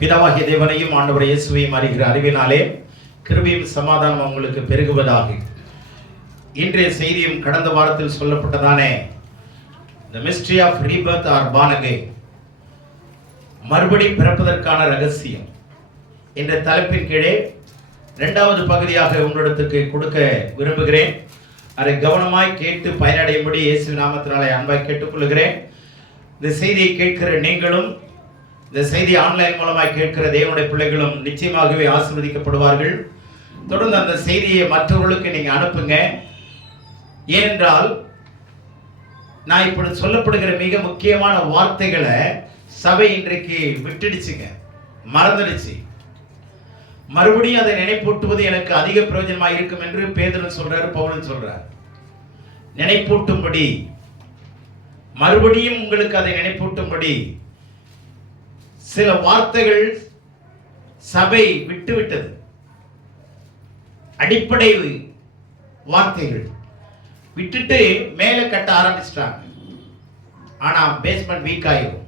பிதாவாகிய தேவனையும் ஆண்டவர் இயேசுவையும் அறிகிற அறிவினாலே கிருபையும் சமாதானம் உங்களுக்கு பெருகுவதாக. இன்றைய செய்தியும் கடந்த வாரத்தில் சொல்லப்பட்டதானே The mystery of rebirth or born again, மறுபடி பிறப்பதற்கான ரகசியம் என்ற தலைப்பின் கீழே இரண்டாவது பகுதியாக உங்களிடத்துக்கு கொடுக்க விரும்புகிறேன். அதை கவனமாய் கேட்டு பயனடையும்படி இயேசு நாமத்தினாலே அன்பாய் கேட்டுக்கொள்கிறேன். இந்த செய்தியை கேட்கிற நீங்களும் இந்த செய்தி ஆன்லைன் மூலமாய் கேட்கிற தேவனுடைய பிள்ளைகளும் நிச்சயமாகவே ஆசீர்வதிக்கப்படுவார்கள். தொடர்ந்து அந்த செய்தியை மற்றவர்களுக்கு நீங்க அனுப்புங்க. ஏனென்றால் நான் இப்படி சொல்லப்படுகிற மிக முக்கியமான வார்த்தைகளை சபை இன்றைக்கு விட்டுடுச்சுங்க, மறந்துடுச்சு. மறுபடியும் அதை நினைப்பூட்டுவது எனக்கு அதிக பிரயோஜனமாக இருக்கும் என்று பேதுரு சொல்றாரு, பவுலும் சொல்றார். நினைப்பூட்டும்படி, மறுபடியும் உங்களுக்கு அதை நினைப்பூட்டும்படி சில வார்த்தைகள் சபை விட்டுவிட்டது. அடிப்படை வார்த்தைகள் விட்டுட்டு மேலே கட்ட ஆரம்பிச்சிட்டாங்க. ஆனா பேஸ்மெண்ட் வீக் ஆயிரும்.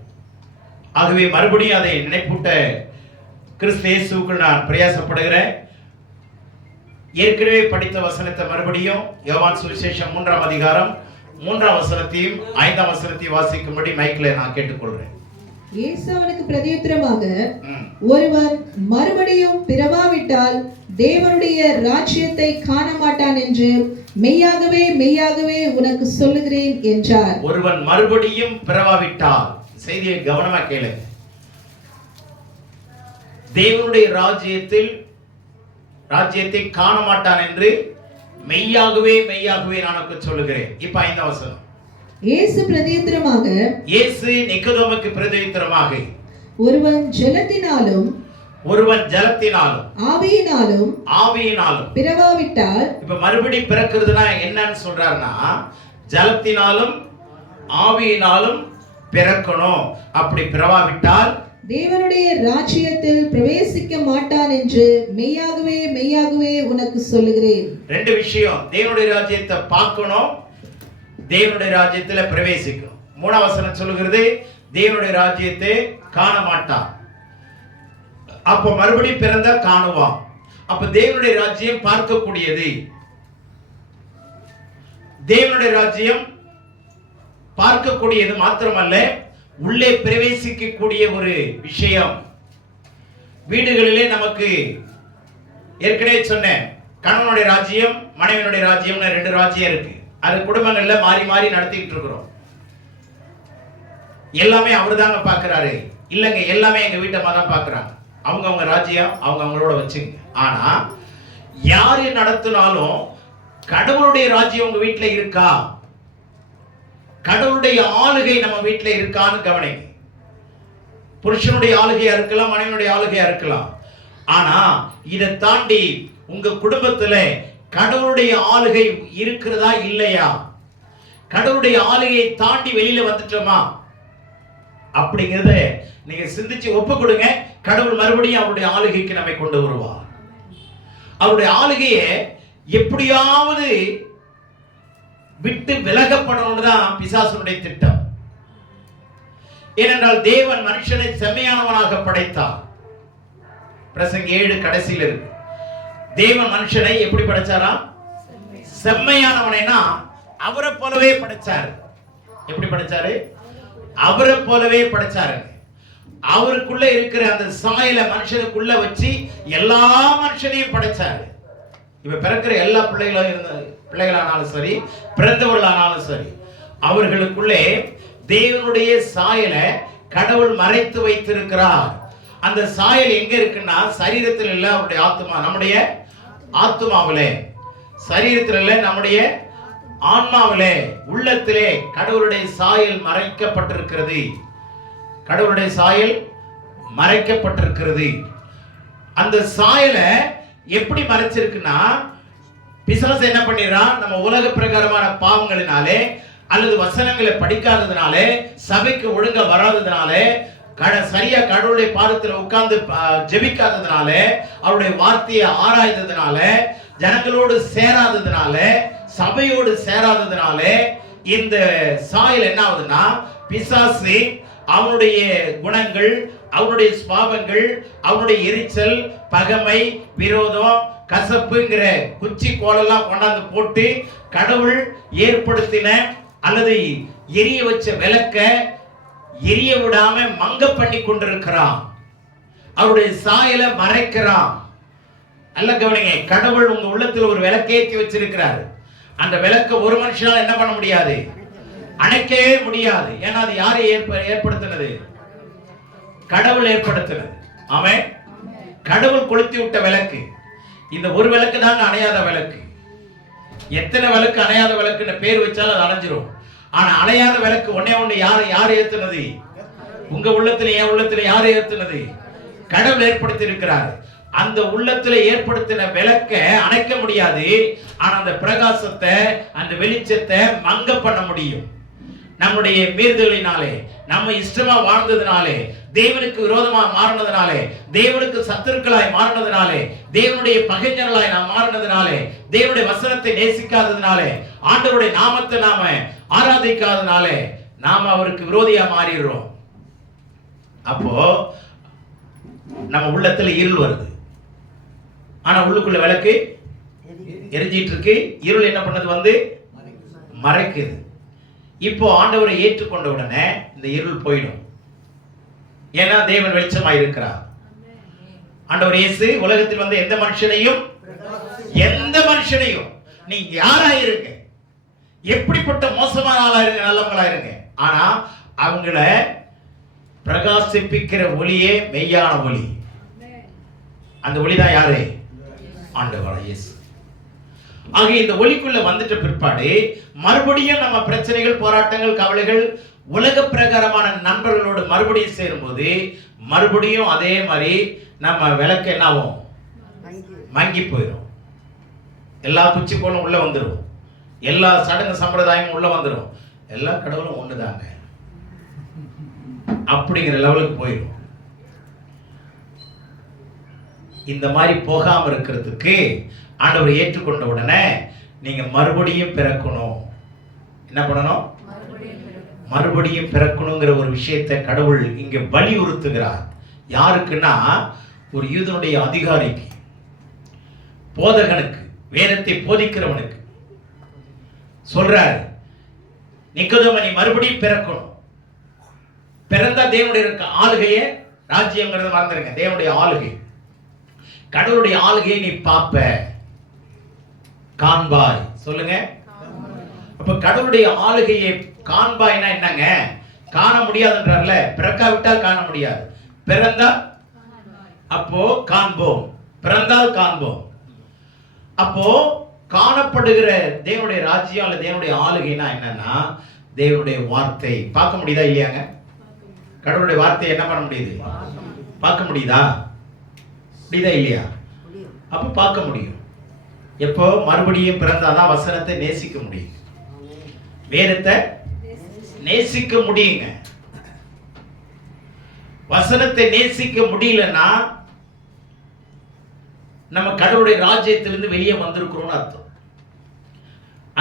ஆகவே மறுபடியும் அதை நினைப்பூட்ட கிறிஸ்து இயேசுவுக்குள் நான் பிரயாசப்படுகிறேன். ஏற்கனவே படித்த வசனத்தை மறுபடியும் யோவான் சுவிசேஷம் 3ஆம் அதிகாரம் 3ஆம் வசனத்தையும் 5ஆம் வசனத்தையும் வாசிக்கும்படி மைக்கில் நான் கேட்டுக்கொள்கிறேன். இயேசு அவனுக்கு பிரதியுத்தரமாக, ஒருவன் மறுபடியும் பிறவாவிட்டால் தேவனுடைய ராஜ்யத்தை காண மாட்டான் என்று மெய்யாகவே மெய்யாகவே உனக்கு சொல்லுகிறேன் என்றார். ஒருவன் மறுபடியும் பிறவாவிட்டால், செய்தியை கவனமா கேளு, தேவனுடைய ராஜ்யத்தை காண மாட்டான் என்று மெய்யாகவே மெய்யாகவே நான் உனக்கு சொல்லுகிறேன். இப்ப 5ஆம் வசனம். இயேசு பிரதியுத்தரமாக, இயேசு நிக்கோதேமுக்கு பிரதியுத்தரமாக, ஒருவன் ஜலத்தினாலும் ஆவியினாலும் பிறவாவிட்டால். இப்ப மறுபடி பிறக்கிறதுனா என்னன்னு சொல்றாருன்னா, ஜலத்தினாலும் ஆவியினாலும் பிறக்கணும். அப்படி பிறவாவிட்டால் தேவனுடைய ராஜ்யத்தில் பிரவேசிக்க மாட்டான் என்று மெய்யாகவே மெய்யாகவே உனக்கு சொல்லுகிறேன். ரெண்டு விஷயம், தேவனுடைய ராஜ்யத்தை பார்க்கணும், தேவனுடைய ராஜ்யத்தில் பிரவேசிக்கணும். 3ஆம் வசனம் சொல்லுகிறது தேவனுடைய ராஜ்யத்தை காண மாட்டான். அப்ப மறுபடியும் பிறந்தா காணுவான். அப்ப தேவனுடைய ராஜ்யம் பார்க்கக்கூடியது. தேவனுடைய ராஜ்யம் பார்க்கக்கூடியது மாத்திரமல்ல, உள்ளே பிரவேசிக்கக்கூடிய ஒரு விஷயம். வீடுகளிலே நமக்கு ஏற்கனவே சொன்னேன், கணவனுடைய ராஜ்யம் மனைவியுடைய ராஜ்யம்னு 2 ராஜ்யம் இருக்கு. அது குடும்பங்கள்ல மாறி மாறி நடத்திட்டு இருக்கிறோம். எல்லாமே அவர் தாங்க பாக்குறாரு இல்லங்க, எல்லாமே எங்க வீட்டம்மா தான் பாக்குறாங்க. அவங்க ராஜ்யம் அவங்களோட வச்சுங்க. ஆனா யாரு நடத்தினாலும் கடவுளுடைய ராஜ்யம் உங்க வீட்டுல இருக்கா, கடவுளுடைய ஆளுகை நம்ம வீட்டுல இருக்கான்னு கவனிங்க. புருஷனுடைய ஆளுகையா இருக்கலாம், மனைவியுடைய ஆளுகையா இருக்கலாம். ஆனா இதை தாண்டி உங்க குடும்பத்துல கடவுளுடைய ஆளுகை இருக்கிறதா இல்லையா, கடவுளுடைய ஆளுகையை தாண்டி வெளியில வந்துட்டோமா அப்படிங்கறத நீங்க சிந்திச்சு ஒப்பு கொடுங்க. கடவுள் மறுபடியும் அவருடைய ஆளுகைக்கு நம்மை கொண்டு வருவார். அவருடைய ஆளுகையை எப்படியாவது விட்டு விலகப்படணும்னு தான் பிசாசுடைய திட்டம். ஏனென்றால் தேவன் மனுஷனை செம்மையானவனாக படைத்தார். பிரசங்கி 7 கடைசியில் இருக்கு. தேவன் மனுஷனை எப்படி படைச்சாரா? செம்மையானவனைனா அவரை போலவே படைச்சாரு. எப்படி படைச்சாரு? அவரை போலவே படைச்சாரு. அவருக்குள்ள இருக்கிற அந்த சாயலை மனுஷனுக்குள்ள வச்சு எல்லா மனுஷனையும் படைச்சாரு. இப்ப பிறக்கிற எல்லா பிள்ளைகளானாலும் சரி, பிறந்தவர்களானாலும் சரி, அவர்களுக்குள்ளே தேவனுடைய சாயலை கடவுள் மறைத்து வைத்திருக்கிறார். அந்த சாயல் எங்க இருக்குன்னா சரீரத்தில் இல்ல, அவருடைய ஆத்மா, நம்முடைய ஆத்மாவிலே, சரீரத்தில் இல்ல, நம்முடைய ஆன்மாவிலே, உள்ளத்திலே கடவுளுடைய சாயல் மறைக்கப்பட்டிருக்கிறது. கடவுளுடைய சாயல் மறைக்கப்பட்டிருக்கிறது. அந்த சாயலை எப்படி மறைச்சிருக்குன்னா, பிசாசு என்ன பண்ணிடுறான், நம்ம உலக பிரகாரமான பாவங்களினாலே அல்லது வசனங்களை படிக்காததுனாலே, சபைக்கு ஒழுங்கா வராததுனாலே, சரியா கடவுளுடைய பாதத்தில் உட்கார்ந்து ஜெபிக்காததுனால, அவருடைய வார்த்தையை ஆராய்ந்ததுனால, ஜனங்களோடு சேராததுனால, சபையோடு சேராததுனால இந்த சாயல் என்ன ஆகுதுன்னா, பிசாசு அவனுடைய குணங்கள், அவனுடைய சுபாவங்கள், அவனுடைய எரிச்சல், பகைமை, விரோதம், கசப்புங்கிற குச்சி கோலெல்லாம் கொண்டாந்து போட்டு கடவுள் ஏற்படுத்தின அல்லது எரிய வச்ச விளக்க எரிய விடாம மங்க பண்ணி கொண்டிருக்கிறான். அவருடைய சாயலை மறைக்கிறான். அல்ல கவனிங்க, கடவுள் உங்க உள்ளத்தில் ஒரு விளக்கேற்றி வச்சிருக்கிறார். அந்த விளக்க ஒரு மனுஷனால என்ன பண்ண முடியாது? அணைக்கவே முடியாது. ஏன்னா அது யாரை ஏற்படுத்தினது? கடவுள் ஏற்படுத்தினது. ஆமென். கடவுள் கொளுத்தி விட்ட விளக்கு. இந்த ஒரு விளக்கு தாங்க அணையாத விளக்கு. எத்தனை விளக்கு அணையாத விளக்குன்னு பேர் வச்சாலும் அது அணைஞ்சிரும். ஆனா அணையாத விளக்கு ஒன்னே ஒண்ணு யார் ஏத்துனது? உங்க உள்ளத்துல, என் உள்ளத்துல யார் ஏத்துனது? கடவுள் ஏற்படுத்தி இருக்கிறார். அந்த உள்ளத்துல ஏற்படுத்தின விளக்க அணைக்க முடியாது. ஆனா அந்த பிரகாசத்தை, அந்த வெளிச்சத்தை மங்க பண்ண முடியும். நம்முடைய மீறுதலினாலே, நம்ம இஷ்டமா வாழ்ந்ததுனாலே, தேவனுக்கு விரோதமா மாறினதுனாலே, தேவனுக்கு சத்துருக்களாய் மாறினதுனாலே, தேவனுடைய பகைஞர்களாய் நாம் மாறினதுனாலே, தேவனுடைய வசனத்தை நேசிக்காததுனாலே, ஆண்டவருடைய நாமத்தை நாம ஆராதிக்காததுனாலே நாம அவருக்கு விரோதியா மாறிடுறோம். அப்போ நம்ம உள்ளத்துல இருள் வருது. ஆனா உள்ளுக்குள்ள விளக்கு எரிஞ்சிட்டு இருக்கு. இருள் என்ன பண்ணது? மறைக்குது. இப்போ ஆண்டவரை ஏற்றுக்கொண்ட உடனே இந்த இருள் போயிடும். ஏன்னா தேவன் வெளிச்சமாய் இருக்கிறார். ஆண்டவர் இயேசு உலகத்தில் வந்து எந்த மனுஷனையும் நீங்க யாரா இருங்க, எப்படிப்பட்ட மோசமான ஆளா இருங்க, நல்லவங்களா இருங்க, ஆனா அவங்கள பிரகாசிப்பிக்கிற ஒளியே மெய்யான ஒளி. அந்த ஒளி தான் யாரு? ஆண்டவர் இயேசு. ஆக இந்த ஒளிக்குள்ள வந்துட்ட பிற்பாடு மறுபடியும் நம்ம பிரச்சனைகள், போராட்டங்கள், கவலைகள், உலக பிரகாரமான நண்பர்களோடு மறுபடியும் சேரும்போது மறுபடியும் அதே மாதிரி நம்ம விளக்கு என்ன ஆகும்? மங்கி போயிடும். எல்லா குச்சி கோலும் உள்ள வந்துடும். எல்லா சடங்கு சம்பிரதாயமும் உள்ள வந்துடும். எல்லா கடவுளும் ஒண்ணுதாங்க அப்படிங்கிற லெவலுக்கு போயிடும். இந்த மாதிரி போகாம இருக்கிறதுக்கு ஆண்டவரை ஏற்றுக்கொண்ட உடனே நீங்க மறுபடியும் பிறக்கணும். என்ன பண்ணணும்? மறுபடியும் பிறக்கணுங்கிற ஒரு விஷயத்தை கடவுள் இங்க வலியுறுத்துகிறார். யாருக்குன்னா ஒரு யூதனுடைய அதிகாரிக்கு, போதகனுக்கு, வேதத்தை போதிக்கிறவனுக்கு சொல்றாரு, நிக்கோதேமே, நீ மறுபடியும் பிறக்கணும். பிறந்தா தேவனுடைய ஆளுகையை, ராஜ்யம்ங்கிறத மறந்துருங்க, தேவனுடைய ஆளுகை, கடவுளுடைய ஆளுகையை நீ பாப்ப, காண்பாய். சொல்லுங்க. அப்ப கடவுளுடைய ஆளுகையை காண்பாய்னா என்னங்க? காண முடியாதுன்றார்ல, பிறக்காவிட்டால் காண முடியாது, பிறந்தா அப்போ காண்போம், பிறந்தால் காண்போம். அப்போ காணப்படுகிற தேவனுடைய ராஜ்யம் அல்ல தேவனுடைய ஆளுகைனா என்னன்னா, தேவனுடைய வார்த்தை பார்க்க முடியுதா இல்லையாங்க? கடவுளுடைய வார்த்தையை என்ன பண்ண முடியுது? பார்க்க முடியுதா? முடியுதா இல்லையா? அப்ப பார்க்க முடியும். எப்போ? மறுபடியும் பிறந்தாதான் வசனத்தை நேசிக்க முடியும், வேதத்தை நேசிக்க முடியுங்க. வசனத்தை நேசிக்க முடியலன்னா நம்ம கடவுளுடைய ராஜ்யத்திலிருந்து வெளியே வந்திருக்கிறோம்னு அர்த்தம்.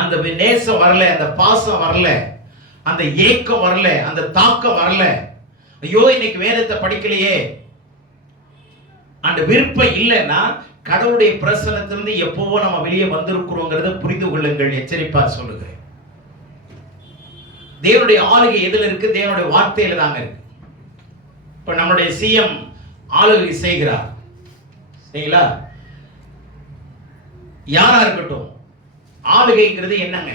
அந்த நேசம் வரல, அந்த பாசம் வரல, அந்த ஏக்கம் வரல, அந்த தாக்கம் வரல. ஐயோ இன்னைக்கு வேதத்தை படிக்கலையே, அந்த விருப்பம் இல்லைன்னா கடவுளுடைய பிரசன்னத்திலிருந்து எப்பவோ நம்ம வெளியே வந்திருக்கிறோங்கிறத புரிந்து கொள்ளுங்கள், எச்சரிப்பா சொல்லுகிறேன். தேவனுடைய ஆளுகை எதுல இருக்கு? தேவனுடைய வார்த்தையில தாங்க இருக்கு. இப்ப நம்முடைய சிஎம் ஆளுகை செய்கிறார், சரிங்களா? யாரா இருக்கட்டும், ஆளுகைங்கிறது என்னங்க?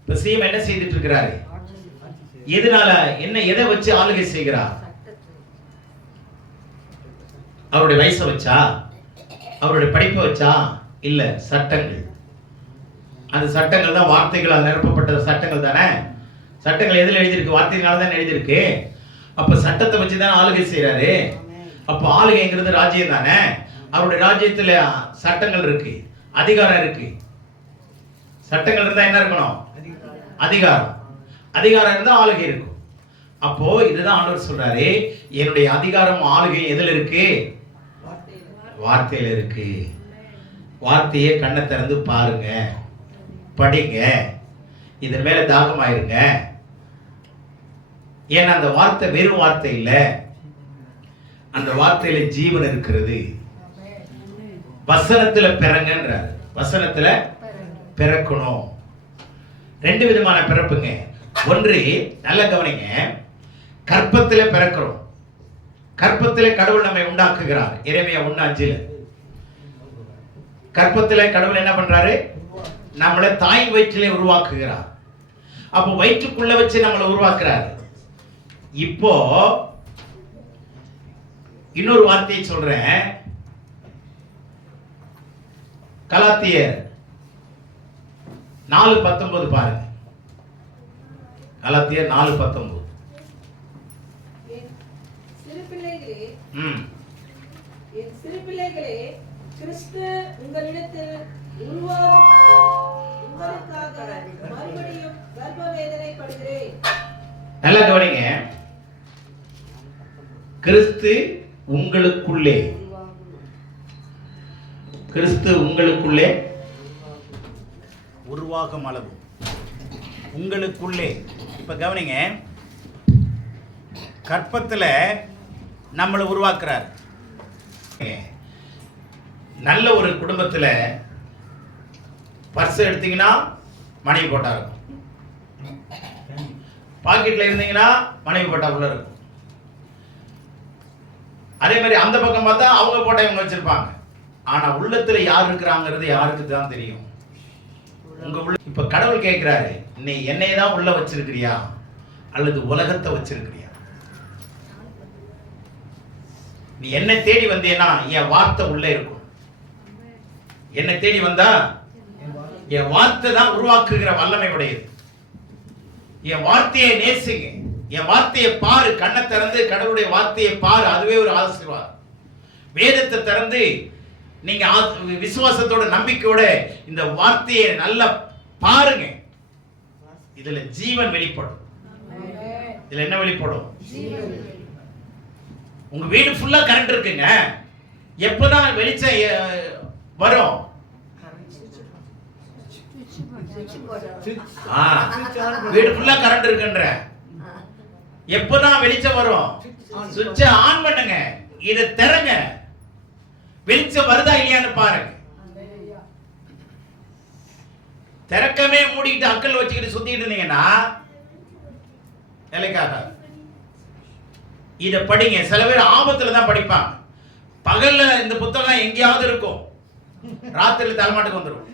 இப்ப சிஎம் என்ன செய்துட்டு இருக்கிறாரு? எதனால, என்ன, எதை வச்சு ஆளுகை செய்கிறார்? அவருடைய வயசை வச்சா? அவருடைய படிப்பை வச்சா? இல்ல, சட்டங்கள். அந்த சட்டங்கள் தான் வார்த்தைகளால் நிரப்பப்பட்ட சட்டங்கள் தானே. சட்டங்கள் எதுல எழுதியிருக்கு? வார்த்தைகளால தான் எழுதியிருக்கு. அப்ப சட்டத்தை வச்சுதான் ஆளுகை செய்யறாரு. அப்ப ஆளுகைங்கிறது ராஜ்யம் தானே. அவருடைய ராஜ்யத்துல சட்டங்கள் இருக்கு, அதிகாரம் இருக்கு. சட்டங்கள் இருந்தா என்ன இருக்கணும்? அதிகாரம். அதிகாரம் இருந்தா ஆளுகை இருக்கும். அப்போ இதுதான் ஆண்டவர் சொல்றாரு, என்னுடைய அதிகாரம் ஆளுகை எதுல இருக்கு? வார்த்தையில இருக்கு. வார்த்தையை கண்ணை திறந்து பாருங்க, படிங்க, இதன் மேல தாகமாயிருங்க. ஏன்னா அந்த வார்த்தை வெறும் வார்த்தை இல்ல, அந்த வார்த்தையில ஜீவன் இருக்கிறது. வசனத்துல பிறங்கன்றார். வசனத்துல பிறக்கணும். ரெண்டு விதமான பிறப்புங்க. ஒன்று, நல்ல கவனிங்க, கற்பத்திலே பிறக்கிறோம். கற்பத்திலே கடவுள் நம்மை உண்டாக்குகிறார். எரேமியா 1:5. கற்பத்திலே கடவுள் என்ன பண்றாரு? நம்மளை தாய் வயிற்றிலே உருவாக்குகிறார். அப்போ வயிற்றுக்குள்ள வச்சு நம்மளை உருவாக்குறாரு. இப்போ இன்னொரு வார்த்தையை சொல்றேன். கலாத்தியர் 4:19 பாருங்க. கலாத்தியர் 4:19. என் சிறு பிள்ளைகளே, கிறிஸ்து உங்களிடத்தில் உங்களுக்காக மறுபடியும் கர்ப்ப வேதனைப்படுகிறேன். நல்லா கவனிங்க. கிறிஸ்து உங்களுக்குள்ளே, கிறிஸ்து உங்களுக்குள்ளே உருவாகும் அளவு உங்களுக்குள்ளே. இப்ப கவனிங்க, கற்பத்துல நம்மளை உருவாக்குறார். நல்ல ஒரு குடும்பத்துல பர்ஸ் எடுத்தீங்கன்னா மனைவி போட்டா இருக்கும், பாக்கெட்ல இருந்தீங்கன்னா மனைவி போட்டா உள்ள இருக்கும். அதே மாதிரி அந்த பக்கம் பார்த்தா அவங்க போட்டா இவங்க வச்சிருப்பாங்க. ஆனா உள்ளத்துல யார் இருக்கிறாங்கிறது யாருக்கு தான் தெரியும். உங்க உள்ள இப்ப கடவுள் கேட்கிறாரு, நீ என்னை தான் உள்ள வச்சிருக்கிறியா அல்லது உலகத்தை வச்சிருக்கிறியா? நீ என்ன தேடி வந்தேனா என் வார்த்தை உள்ள இருக்கும். என்ன தேடி வந்தா என் வார்த்தை தான் உருவாக்குகிற வல்லமை உடையது. என் வார்த்தையை நேசிங்க, என் வார்த்தையை பாரு. கண்ணை திறந்து கடவுளுடைய வார்த்தையை பாரு, அதுவே ஒரு ஆசீர்வாதம். வேதத்தை திறந்து நீங்க விசுவாசத்தோட நம்பிக்கையோட இந்த வார்த்தையை நல்லா பாருங்க. இதுல ஜீவன் வெளிப்படும். இதுல என்ன வெளிப்படும்? உங்க வீடு ஃபுல்லா கரண்ட் இருக்குங்க. எப்பதான் வெளிச்சம் வரும்? வீடு ஃபுல்லா கரண்ட் இருக்குன்ற எப்பதான் வெளிச்சம் வரும்? சுவிட்ச ஆன் பண்ணுங்க, இத திறங்க, வெளிச்சம் வருதா இல்லையான்னு பாருங்க. திறக்கமே மூடிட்டு அக்கல் வச்சுக்கிட்டு சுத்திட்டு இருந்தீங்கன்னா வேலைக்காக. இத படிங்க. சில பேர் ஆபத்துல தான் படிப்பாங்க. பகல்ல இந்த புத்தகம் எங்கேயாவது இருக்கும், ராத்திரில தலைமாட்டுக்கு வந்துடும்.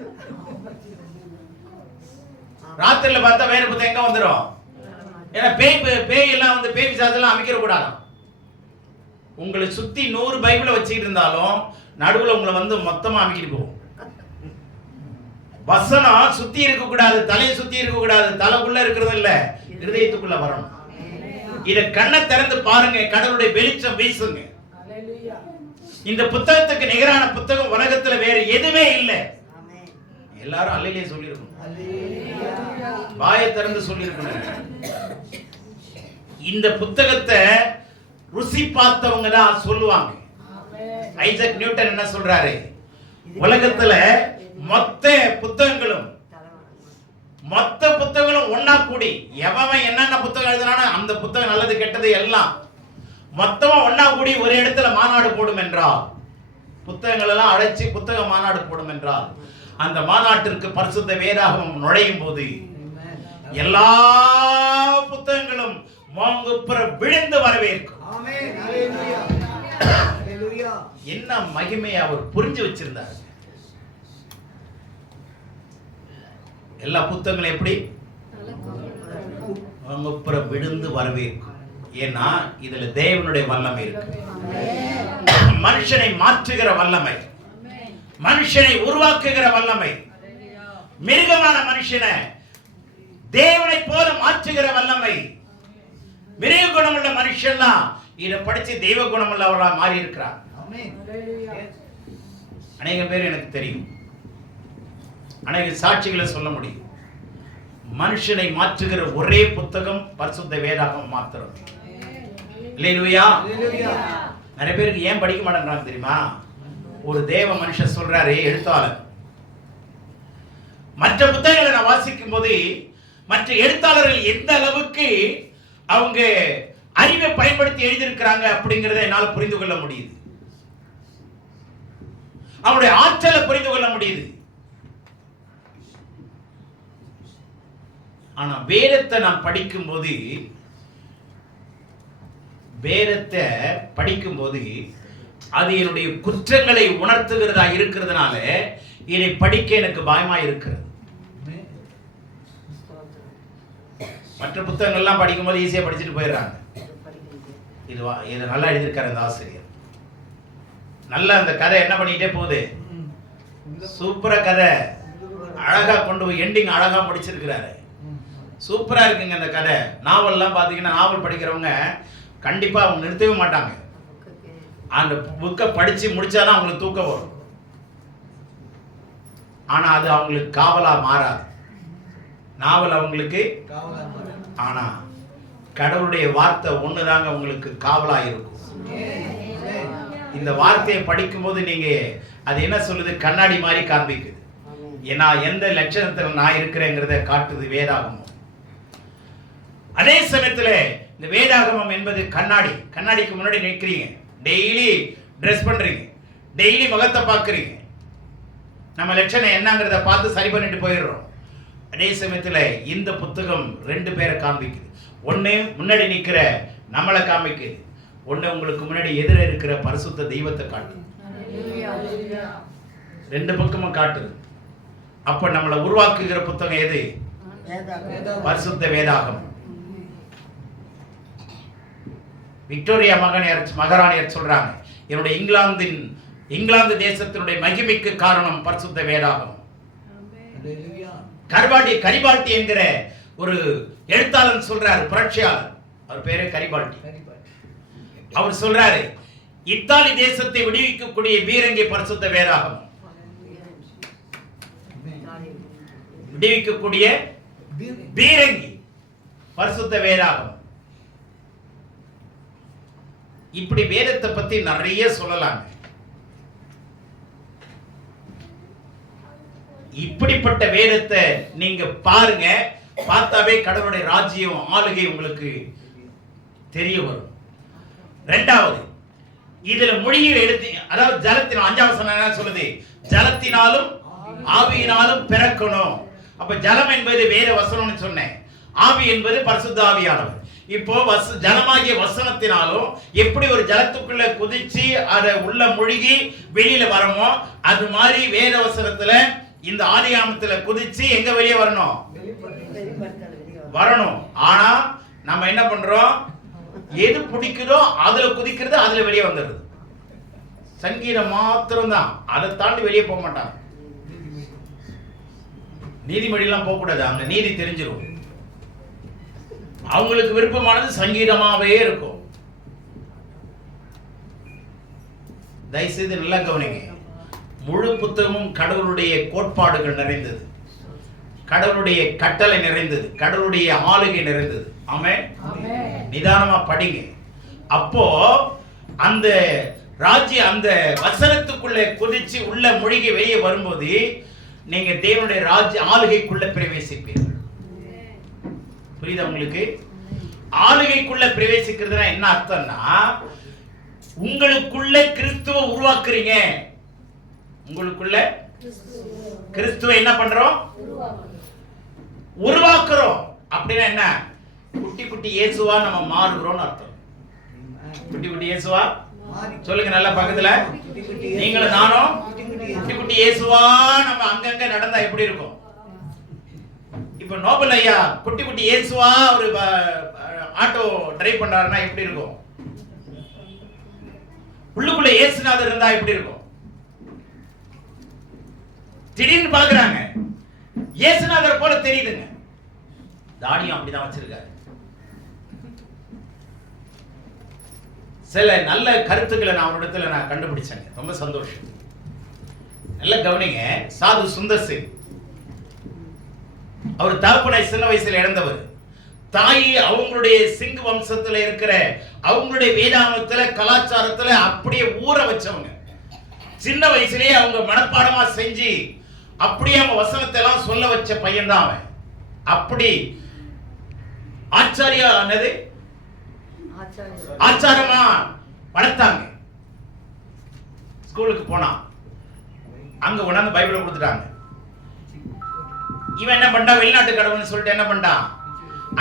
ராத்திரில பார்த்தா வேற புத்தகம் எங்க வந்துடும்? ஏன்னா பேய் எல்லாம் வந்து பேய் பிசாசெல்லாம் அமைக்கிற கூடாது. உங்களை சுத்தி 100 பைபிளை வச்சுக்கிட்டு இருந்தாலும் நடுவுல உங்களை வந்து மொத்தமா அமைக்கிட்டு போகும். வசனம் சுத்தி இருக்க கூடாது, தலையை சுத்தி இருக்க கூடாது. தலைக்குள்ள இருக்கிறது இல்ல, இருதயத்துக்குள்ள வரணும். இத கண்ணை திறந்து பாருங்க, கடவுளுடைய வெளிச்சம் வீசுங்க. இந்த புத்தகத்துக்கு நிகரான புத்தகம் உலகத்துல வேற எதுவுமே இல்லை. எல்லாரும் அல்லையிலே சொல்லியிருக்கணும், வாயை திறந்து சொல்லியிருக்கணும். இந்த புத்தகத்தை ருசி பார்த்தவங்க தான் சொல்லுவாங்க. ஐசக் நியூட்டன் என்ன சொல்றாரு? உலகத்துல மொத்த புத்தகங்களும் ஒன்னா கூடி எவன் என்னென்ன புத்தகம் எழுதுனானோ அந்த புத்தகம் நல்லது கெட்டது எல்லாம் மொத்தமா ஒன்னா கூடி ஒரு இடத்துல மாநாடு போடும் என்றால், புத்தகங்கள் எல்லாம் அழைச்சி புத்தக மாநாடு போடும் என்றால், அந்த மாநாட்டிற்கு பரிசுத்த வேதாகமம் நுழையும் போது எல்லா புத்தகங்களும் மோங்குப்புற விழுந்து வரவேற்கும். என்ன மகிமையை அவர் புரிஞ்சு வச்சிருந்தார். எல்லா புத்தகங்களும் எப்படி மோங்குப்புற விழுந்து வரவேற்கும். ஏன்னா இதுல தேவனுடைய வல்லமை இருக்கு. மனுஷனை மாற்றுகிற வல்லமை, மனுஷனை உருவாக்குகிற வல்லமை, மிருகமான மனுஷனை தேவனை போல மாற்றுகிற வல்லமை. மிருக குணமுள்ள மனுஷன்லாம் இதை படிச்சு தெய்வ குணமுள்ளவர்களா மாறி இருக்கிறார். அநேக பேர் எனக்கு தெரியும், அநேக சாட்சிகளை சொல்ல முடியும். மனுஷனை மாற்றுகிற ஒரே புத்தகம் பரிசுத்த வேதாகமம் மாத்திரம். அல்லேலூயா. நிறைய பேருக்கு ஏன் படிக்க மாட்டேங்கிறாங்க தெரியுமா? ஒரு தேவ மனுஷன் சொல்றாரு, எழுத்தாளர், மற்ற புத்தகங்களை நான் வாசிக்கும் போது மற்ற எழுத்தாளர்கள் எந்த அளவுக்கு அவங்க அறிவை பயன்படுத்தி எழுதியிருக்கிறாங்க அப்படிங்கறத என்னால புரிந்து கொள்ள முடியுது. அவருடைய ஆற்றலை புரிந்து கொள்ள முடியுது. ஆனா வேதத்தை நான் படிக்கும்போது அது என்னுடைய குற்றங்களை உணர்த்துகிறதா இருக்கிறதுனால இதை படிக்க எனக்கு பயமா இருக்கிறது. மற்ற புத்தகங்கள்லாம் படிக்கும்போது ஈஸியா படிச்சுட்டு போயிடுறாங்க. இது நல்லா எழுதியிருக்காரு அந்த ஆசிரியர். நல்லா அந்த கதை என்ன பண்ணிட்டே போகுது, சூப்பரா கதை, அழகா கொண்டு போய் எண்டிங் அழகா முடிச்சிருக்கிறாரு. சூப்பரா இருக்குங்க அந்த கதை. நாவல்லாம் பாத்தீங்கன்னா, நாவல் படிக்கிறவங்க கண்டிப்பா அவங்க நிறுத்தவே மாட்டாங்க. அந்த புக்கை படிச்சு முடிச்சாதான் அவங்களுக்கு தூக்கம் வரும். ஆனா அது அவங்களுக்கு காவலா மாறாது. நாவல் அவங்களுக்கு ஆனா கடவுளுடைய வார்த்தை ஒண்ணுதாங்க உங்களுக்கு காவலா இருக்கும். இந்த வார்த்தையை படிக்கும்போது நீங்க அது என்ன சொல்லுது, கண்ணாடி மாதிரி காண்பிக்குது. ஏன்னா எந்த லட்சணத்துல நான் இருக்கிறேங்கிறத காட்டுது வேதாகமம். அதே சமயத்துல இந்த வேதாகமம் என்பது கண்ணாடி. கண்ணாடிக்கு முன்னாடி நிற்கிறீங்க, டெய்லி ட்ரெஸ் பண்றீங்க, டெய்லி முகத்தை பார்க்குறீங்க, நம்ம லட்சணம் என்னங்கிறத பார்த்து சரி பண்ணிட்டு போயிடுறோம். அதே சமயத்துல இந்த புத்தகம் ரெண்டு பேரை காண்பிக்குது. ஒண்ணு முன்னாடி நிக்கிற நம்மளை காமிக்குது, ஒண்ணு உங்களுக்கு முன்னாடி எதிர இருக்கிற பரிசுத்த தெய்வத்தை காட்டுது. ரெண்டு பக்கமும் காட்டுது. அப்ப நம்மளை உருவாக்குகிற புத்தகம் எது? பரிசுத்த வேதாகமம். விக்டோரியா மகாராணியர் சொல்றாங்க, என்னுடைய இங்கிலாந்து தேசத்தினுடைய மகிமைக்கு காரணம் பரிசுத்த வேதாகமம். கரிபால்டி என்கிற ஒரு எழுத்தாளர் சொல்றாரு, புரட்சியாளர், அவர் பேரு கரிபால்டி. அவர் சொல்றாரு, இத்தாலி தேசத்தை விடுவிக்கக்கூடிய பீரங்கி பரிசுத்த வேதாகமம். விடுவிக்கக்கூடிய பீரங்கி பரிசுத்த வேதாகமம். இப்படி வேதத்தை பத்தி நிறைய சொல்லலாம். இப்படிப்பட்ட வேதத்தை நீங்க பாருங்க, பார்த்தாவே கடவுளுடைய ராஜ்யம் ஆளுகை உங்களுக்கு தெரிய வரும். இரண்டாவது, இதுல மொழியில் எடுத்து, அதாவது ஜலத்தினால், 5வது வசனம் என்ன சொல்லுது? ஜலத்தினாலும் ஆவியினாலும் பிறக்கணும். அப்ப ஜலம் என்பது வேத வசனம்னு சொன்னேன், ஆவி என்பது பரிசுத்த ஆவியானவர். இப்போ ஜலமாகிய வசனத்தினாலும் எப்படி ஒரு ஜலத்துக்குள்ள குதிச்சு அதை உள்ள மூழ்கி வெளியில வரமோ, அது மாதிரி வேத வசனத்துல இந்த ஆதியாகமத்துல குதிச்சு எங்க வெளியே வரணும்? ஆனா நம்ம என்ன பண்றோம்? எது பிடிக்குதோ அதுல குதிக்கிறது, அதுல வெளியே வந்துடுது. சங்கீதம் மாத்திரம் தான், அதை தாண்டி வெளியே போக மாட்டாங்க. நீதிமொழியெல்லாம் போக கூடாது, அங்க நீதி தெரிஞ்சிடும். அவங்களுக்கு விருப்பமானது சங்கீதமாவே இருக்கும். தயவுசெய்து நல்லா கவனிங்க. முழு புத்தகமும் கடவுளுடைய கோட்பாடுகள் நிறைந்தது, கடவுளுடைய கட்டளை நிறைந்தது, கடவுளுடைய ஆளுகை நிறைந்தது. ஆமென். நிதானமா படிங்க. அப்போ அந்த ராஜ்யம் அந்த வசனத்துக்குள்ள குதிச்சு உள்ள மூழ்கி வெளியே வரும்போது நீங்க தேவனுடைய ராஜ்ய ஆளுகைக்குள்ள பிரவேசிப்பீர்கள். புரியுதா உங்களுக்கு? ஆளுகைக்குள்ள பிரவேசிக்கிறதுனா என்ன அர்த்தம்னா, உங்களுக்குள்ள கிறிஸ்துவ உருவாக்குறீங்க. உங்களுக்குள்ள கிறிஸ்துவ என்ன பண்றோம்? உருவாக்குறோம். அப்படின்னா என்ன? குட்டி குட்டி இயேசுவா நம்ம மாறுகிறோம்னு அர்த்தம். குட்டி குட்டி இயேசுவா சொல்லுங்க நல்லா பக்கத்துல. நீங்களும் நானும் குட்டி குட்டி இயேசுவா நம்ம அங்கங்க நடந்தா எப்படி இருக்கும்? இப்ப நோபல் ஐயா குட்டி குட்டி இயேசுவா ஒரு ஆட்டோ டிரைவ் பண்றாருன்னா எப்படி இருக்கும்? உள்ளுக்குள்ள இயேசுநாதர் இருந்தா எப்படி இருக்கும்? திடீர்னு பாக்குறாங்க, இயேசுநாதர் போல தெரியுதுங்க. தாடியும் அப்படிதான் வச்சிருக்காரு. சில நல்ல கருத்துக்களை நான் அவரிடத்துல நான் கண்டுபிடிச்சேங்க, ரொம்ப சந்தோஷம். நல்ல கவனிங்க. சாது சுந்தர் சிங், அவர் தகப்பனை சின்ன வயசுல இழந்தவர். தாய் அவங்களுடைய சிங் வம்சத்துல இருக்கிற அவங்களுடைய வேதாகமத்துல கலாச்சாரத்துல அப்படியே ஊற வச்சவங்க. சின்ன வயசுலயே அவங்க மனப்பாடமா செஞ்சு அப்படியே அவங்க வசனத்தை எல்லாம் சொல்ல வச்ச பையன் தான் அவன். அப்படி ஆச்சாரியா ஆனது ஆச்சாரமா வளர்த்தாங்க. ஸ்கூலுக்கு போனான், அங்க கொண்டாந்து பைபிளை கொடுத்துட்டாங்க. இவன் என்ன பண்ணா, வெளிநாட்டு கடவுள்னு சொல்லிட்டு என்ன பண்ணான்,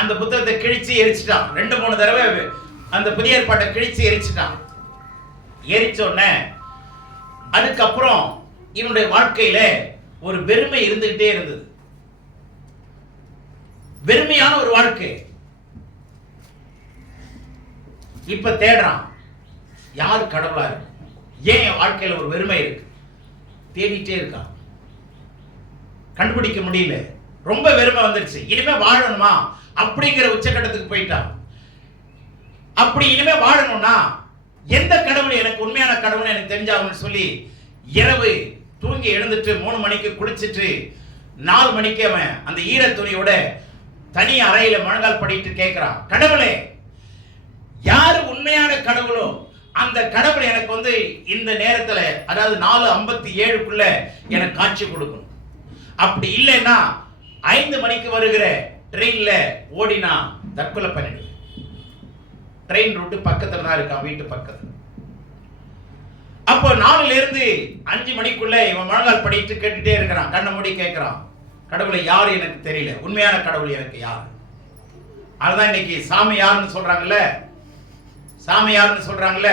அந்த புத்தகத்தை கிழிச்சு எரிச்சிட்டான். 2-3 தடவை அந்த புதிய ஏற்பாட்டை கிழிச்சு எரிச்சிட்டான். எரிச்ச உடனே அதுக்கப்புறம் இவனுடைய வாழ்க்கையில ஒரு வெறுமை இருந்துகிட்டே இருந்தது. வெறுமையான ஒரு வாழ்க்கை. இப்ப தேடுறான், யார் கடவுளா இருக்கு, ஏன் என் வாழ்க்கையில ஒரு வெறுமை இருக்கு, தேடிட்டே இருக்கான். கண்டுபிடிக்க முடியல, ரொம்ப வெறுமை வந்துருச்சு. இனிமே வாழணுமா அப்படிங்கிற உச்சக்கட்டத்துக்கு போயிட்டான். அப்படி இனிமே வாழணும்னா எந்த கடவுள் எனக்கு உண்மையான கடவுள் எனக்கு தெரிஞ்சாகணும்னு சொல்லி இரவு தூங்கி எழுந்துட்டு 3 மணிக்கு குளிச்சுட்டு 4 மணிக்கு அவன் அந்த ஈர துணியோட தனி அறையில முழங்கால் படிட்டு கேட்கிறான், கடவுளே, யாரு உண்மையான கடவுளோ அந்த கடவுள் எனக்கு இந்த நேரத்துல, அதாவது 4:57க்குள்ள எனக்கு காட்சி கொடுக்கணும். அப்படி இல்லைன்னா 5 மணிக்கு வருகிற ட்ரெயின்ல ஓடினா தற்கொலை பண்ணிடு. ட்ரெயின் ரூட் பக்கத்துல தான் இருக்கான், வீட்டு பக்கத்துல. அப்போ 4ல இருந்து 5 மணிக்குள்ள இவன் முழங்கால் படிட்டு கேட்டுட்டே இருக்கிறான், கண்ணை மூடி கேட்கிறான், கடவுளை யாரு எனக்கு தெரியல, உண்மையான கடவுள் எனக்கு யாரு. அதுதான் இன்னைக்கு சாமி யாருன்னு சொல்றாங்கல்ல, சாமி யாருன்னு சொல்றாங்கல்ல,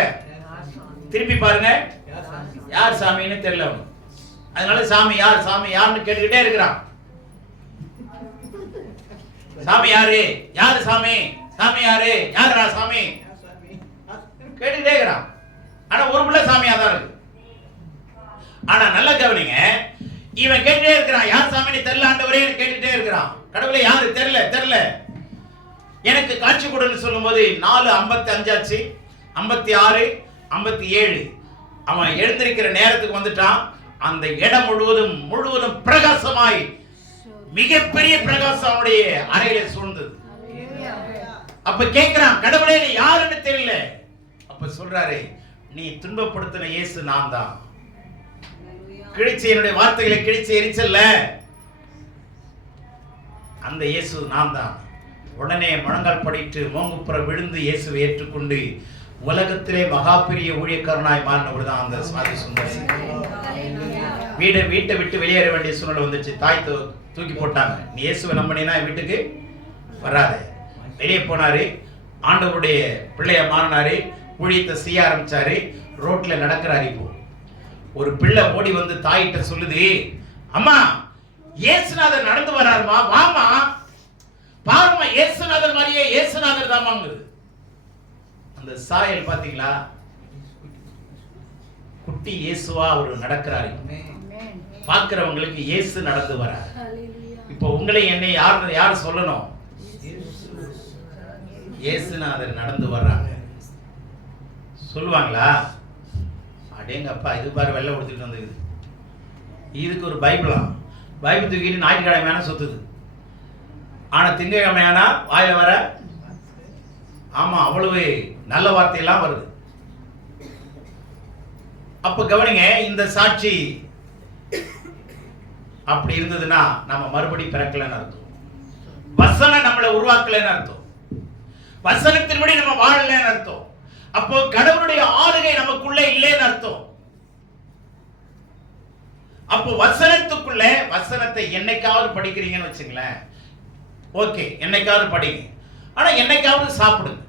திரும்பி பாருங்க, யார் சாமின்னு தெரியல அவனுக்கு. அதனால சாமி யார், சாமி யாருன்னு கேட்டுக்கிட்டே இருக்கிறான். சாமி யாரு, யாரு சாமி, சாமி யாரு, யாரா சாமி கேட்டுக்கிட்டே இருக்கிறான். ஆனா ஒரு பிள்ளை சாமியா தான் இருக்கு. ஆனா நல்ல கவனிங்க, இவன் கேட்டுட்டே இருக்கிறான், யார் சாமின்னு தெரியல ஆண்டவரே கேட்டுட்டே இருக்கிறான். கடவுளே யாரு தெரியல தெரியல, எனக்கு காட்சி கொடுன்னு சொல்லும் போது 4:55 ஆச்சு, 56, 57 அவன் எழுந்திருக்கிற நேரத்துக்கு வந்துட்டான். அந்த இடம் முழுவதும் பிரகாசமாய் மிகப்பெரிய பிரகாசம் அவனுடைய அறையில சூழ்ந்தது. அப்ப கேட்கிறான், கடவுளே நீ யாருன்னு தெரியல. அப்ப சொல்றாரு, நீ துன்பப்படுத்தின இயேசு நான் தான். கிழிச்சு என்னுடைய வார்த்தைகளை கிழிச்சு எரிச்சல்ல, அந்த இயேசு நான் தான். உடனே முழங்கால் படிட்டு மோங்குப்புற விழுந்து இயேசுவை ஏற்றுக்கொண்டு உலகத்திலே மகா பெரிய ஊழியக்காரனாய் மாறினவர் தான் அந்த சுவாதி சுந்தரி. வீட்டை விட்டு வெளியேற வேண்டிய சூழ்நிலை வந்துச்சு. தாய் தூக்கி போட்டாங்க, நீ இயேசுவை நம்பினா வீட்டுக்கு வராத. வெளியே போனாரு, ஆண்டவருடைய பிள்ளைய மாறினாரு, ஊழியத்தை செய்ய ஆரம்பிச்சாரு. ரோட்ல நடக்கிறாரு. இப்போ ஒரு பிள்ளை ஓடி வந்து தாயிட்ட சொல்லுது, அம்மா இயேசுநாதர் நடந்து வராருமா, வாமா பாருமா, இயேசுநாதர் மாதிரியே இயேசுநாதர் தாமாங்குது. அந்த சாயல் பாத்தீங்களா, குட்டி இயேசுவா அவர் நடக்கிறாரு. பார்க்கிறவங்களுக்கு இயேசு நடந்து வரார். இப்போ உங்களை என்னை யார் சொல்லணும், இயேசுநாதர் நடந்து வர்றாங்க சொல்லுவாங்களா? அடேங்கப்பா, இது பாரு வெள்ளை கொடுத்துட்டு வந்தது, இதுக்கு ஒரு பைபிளா, பைபிள் தூக்கிட்டு ஞாயிற்றுக்கிழமையான சொத்துது. ஆனா திங்கக்கிழமையானா வாயில வர, ஆமா அவ்வளவு நல்ல வார்த்தையெல்லாம் வருது. அப்ப கவனிங்க, இந்த சாட்சி அப்படி இருந்ததுன்னா நம்ம மறுபடி பிறக்கலன்னு அர்த்தம். வசனம் நம்மளை உருவாக்கலன்னு அர்த்தம். வசனத்தின்படி நம்ம வாழலன்னு அர்த்தம். அப்போ கடவுளுடைய ஆளுகை நமக்குள்ள இல்லைன்னு அர்த்தம். அப்போ வசனத்துக்குள்ள, வசனத்தை என்னைக்காவது படிக்கிறீங்கன்னு வச்சுங்களேன், ஓகே, என்னைக்காவது படிங்க. ஆனா என்னைக்காவது சாப்பிடுங்க,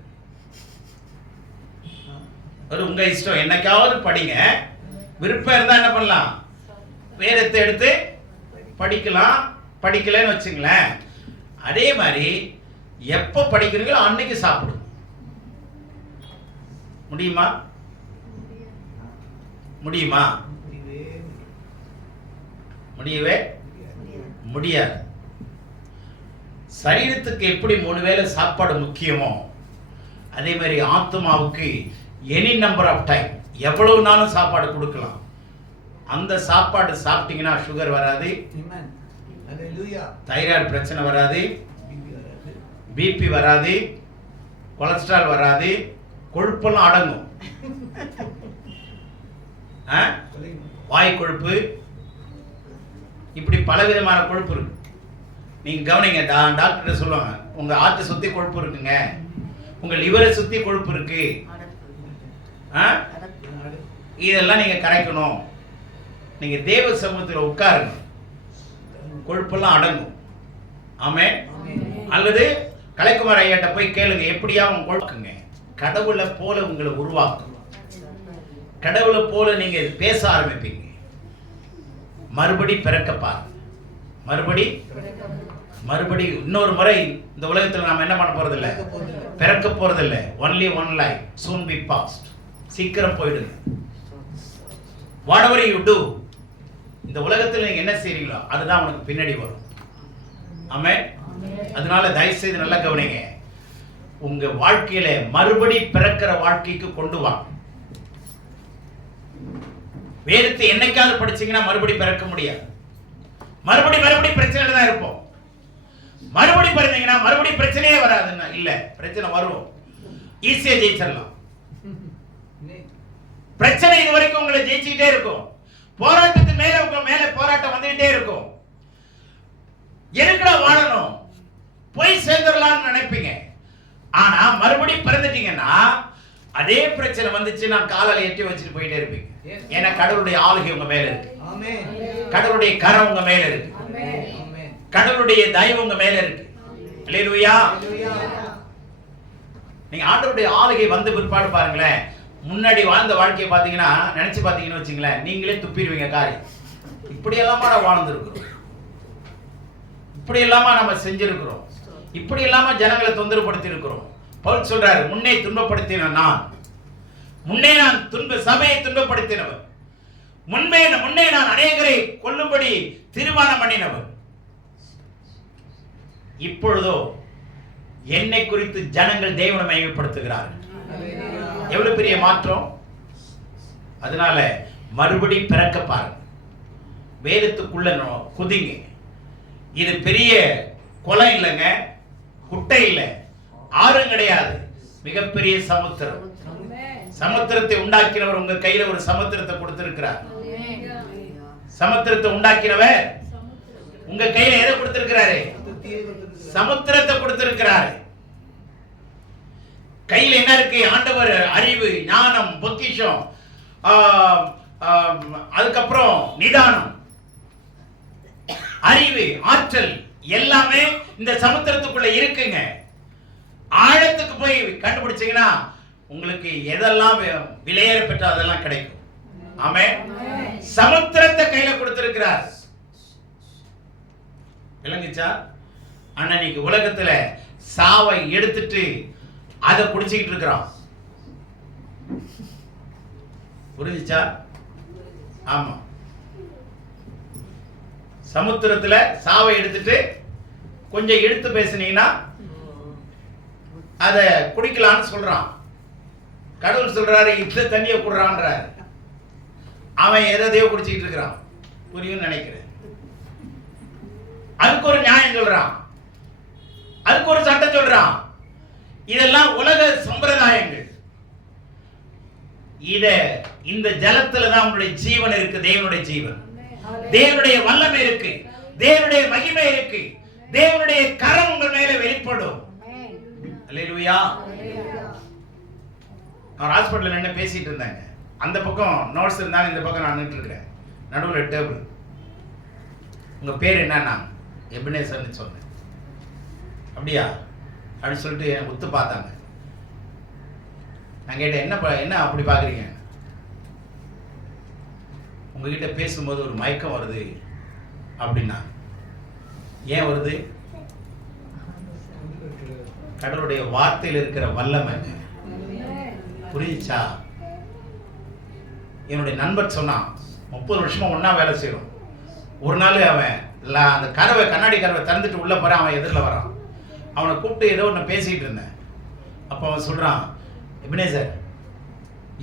அது உங்க இஷ்டம். என்னைக்காவது படிங்க. விருப்பம் இருந்தா என்ன பண்ணலாம், வேதத்தை எடுத்து படிக்கலாம். படிக்கலன்னு வச்சுங்களேன், அதே மாதிரி எப்ப படிக்கிறீங்களோ அன்னைக்கு சாப்பிடுங்க. முடியுமா? முடியுமா? முடியவே முடியாது. சரீரத்துக்கு எப்படி 3 வேளை சாப்பாடு முக்கியமோ, அதே மாதிரி ஆத்மாவுக்கு எனி நம்பர் ஆஃப் டைம், எவ்வளவு நாளும் சாப்பாடு கொடுக்கலாம். அந்த சாப்பாடு சாப்பிட்டீங்கன்னா சுகர் வராது, தைராய்டு பிரச்சனை வராது, பிபி வராது, கொலஸ்ட்ரால் வராது, கொழுப்பெல்லாம் அடங்கும். வாய் கொழுப்பு, இப்படி பலவிதமான கொழுப்பு இருக்கு. நீங்க கவனிங்க, டாக்டர் சொல்லுவாங்க, உங்க ஆட்டை சுத்தி கொழுப்பு இருக்குங்க, உங்க லிவரை சுத்தி கொழுப்பு இருக்கு, இதெல்லாம் நீங்க கரைக்கணும். நீங்க தேவ சமூகத்தில் உட்காருங்க, கொழுப்பெல்லாம் அடங்கும். ஆமென். அல்லது கலைக்குமார் ஐயாட்ட போய் கேளுங்க, எப்படியா உங்க கொழுக்குங்க. கடவுளை போல உங்களை உருவாக்கும். கடவுளை போல நீங்க பேச ஆரம்பிப்பீங்க. மறுபடி பிறக்க பாருங்க. மறுபடி இன்னொரு முறை இந்த உலகத்தில் நாம என்ன பண்ண போறது இல்ல, பிறக்க போறது இல்ல. Only one life, soon be past. சீக்கிரம் போயிடுங்க. whatever you do, இந்த உலகத்தில் நீங்க என்ன செய்றீங்களோ அதுதான் உனக்கு பின்னாடி வரும். ஆமென். அதனால தயவு செய்து நல்லா கவனிங்க. உங்க வாழ்க்கையில மறுபடி பிறக்கிற வாழ்க்கைக்கு கொண்டு வா. வேதத்தை என்னைக்காவது படிச்சீங்கன்னா மறுபடி பிறக்க முடியாது. மறுபடி பிரச்சனையில தான் இருப்போம். மறுபடி பிறந்தீங்கன்னா மறுபடி பிரச்சனையே வராதுன்னா இல்ல, பிரச்சனை வரும். ஈஸியா ஜெயிச்சிடலாம். பிரச்சனை இது வரைக்கும் உங்களை ஜெயிச்சுக்கிட்டே இருக்கும். போராட்டத்துக்கு மேல உங்க மேல போராட்டம் வந்துகிட்டே இருக்கும். எதுக்குடா வாழணும், போய் சேர்ந்துடலாம்னு நினைப்பீங்க. ஆனா மறுபடி பிறந்துட்டீங்கன்னா அதே பிரச்சனை வந்துச்சு, நான் காலால எட்டி வச்சுட்டு போயிட்டே இருப்பீங்க. ஏன்னா கடவுளுடைய ஆளுகை உங்க மேல இருக்கு. கடவுளுடைய கரம் உங்க மேல இருக்கு. கடவுளுடைய தயவு உங்க மேல இருக்கு. அல்லேலூயா. நீங்க ஆண்டவருடைய ஆளுகை வந்த பிற்பாடு பாருங்களேன், முன்னாடி வாழ்ந்த வாழ்க்கையை பாத்தீங்கன்னா நினைச்சு பாத்தீங்கன்னு வச்சுங்களேன், நீங்களே துப்பிடுவீங்க. காரி இப்படி எல்லாமா வாழ்ந்துருக்கிறோம், இப்படி எல்லாமா நம்ம செஞ்சிருக்கிறோம், இப்படி இல்லாம ஜனங்களை தொந்தரப்படுத்தி இருக்கிறோம். பவுல் சொல்றாரு, முன்னே துன்பப்படுத்தின நான், முன்னே நான் சபையை துன்பப்படுத்தினவர், முன்னே நான் அநேகரை கொல்லும்படி தீர்மானம் பண்ணினவர், இப்பொழுதோ என்னை குறித்து ஜனங்கள் தேவனை மகிமைப்படுத்துகிறார்கள். எவ்வளவு பெரிய மாற்றம். அதனால மறுபடி பிறக்க பாருங்க. வேதத்துக்குள்ள குதிங்க. இது பெரிய குளம் இல்லைங்க, குட்டை இல்லை, ஆறும் கிடையாது, மிகப்பெரிய சமுத்திரம். சமுத்திரத்தை உண்டாக்கினவர் உங்க கையில ஒரு சமுத்திரத்தை கொடுத்திருக்கிறார். சமுத்திரத்தை உண்டாக்கினவர் உங்க கையில எதை கொடுத்திருக்கிறாரு? சமுத்திரத்தை கொடுத்திருக்கிறாரு. கையில என்ன இருக்கு? ஆண்டவர் அறிவு, ஞானம், பொக்கிஷம், அதுக்கப்புறம் நிதானம், அறிவு, ஆற்றல் எல்லாமே இந்த சமுத்திரத்துக்குள்ள இருக்குங்க. ஆழத்துக்கு போய் கண்டுபிடிச்சீங்கன்னா உங்களுக்கு எதெல்லாம் விலையேற பெற்ற அதெல்லாம் கிடைக்கும். ஆமென். சமுத்திரத்தை கையில கொடுத்திருக்கிறார். விளங்குச்சா? அன்னைக்கு உலகத்துல சாவை எடுத்துட்டு அதை குடிச்சிட்டு இருக்கிறோம். புரிஞ்சுச்சா? ஆமா, சமுத்திரத்துல சாவை எடுத்துட்டு கொஞ்சம் எடுத்து பேசுனீங்கன்னா அதை குடிக்கலான்னு சொல்றான். கடவுள் சொல்றாரு, இந்த தண்ணியை குடுறான்றாரு. அவன் எதையோ குடிச்சிட்டு இருக்கிறான். புரியும் நினைக்கிறேன். அதுக்கு ஒரு நியாயம் சொல்றான், அதுக்கு ஒரு சட்டம் சொல்றான். இதெல்லாம் உலக சம்பிரதாயங்கள். இந்த ஜலத்துல தான் உங்களுடைய ஜீவன் இருக்கு. தேவனுடைய ஜீவன், தேவனுடைய வல்லமை இருக்கு, தேவனுடைய மகிமை இருக்கு, தேவனுடைய கரம் உங்கள் மேல வெளிப்படும். அல்லேலூயா. நான் ஹாஸ்பிட்டல்ல நின்று பேசிட்டு இருந்தாங்க. அந்த பக்கம் நோட்ஸ் இருந்தாங்க, இந்த பக்கம் நான் நின்று இருக்கிறேன். நடுவில் டேபிள். உங்க பேர் என்னன்னா? எபினேசர்னு சொன்னேன். அப்படியா அப்படின்னு சொல்லிட்டு எனக்கு உத்து பார்த்தாங்க. நான் கேட்டேன், என்ன அப்படி பார்க்குறீங்க? உங்ககிட்ட பேசும்போது ஒரு மயக்கம் வருது அப்படின்னா. ஏன் வருது? கடவுளுடைய வார்த்தையில் இருக்கிற வல்லமை. புரியுச்சா? என்னுடைய நண்பர் சொன்னான், 30 வருஷமா ஒன்னா வேலை செய்யறோம். ஒரு நாள் அவன் அந்த கண்ணாடி கதவை திறந்துட்டு உள்ள போறான். அவன் எதிரில் வரான். அவனை கூப்பிட்டு ஏதோ ஒன்று பேசிட்டு இருந்தேன். அப்போ அவன் சொல்றான், எபினேசர்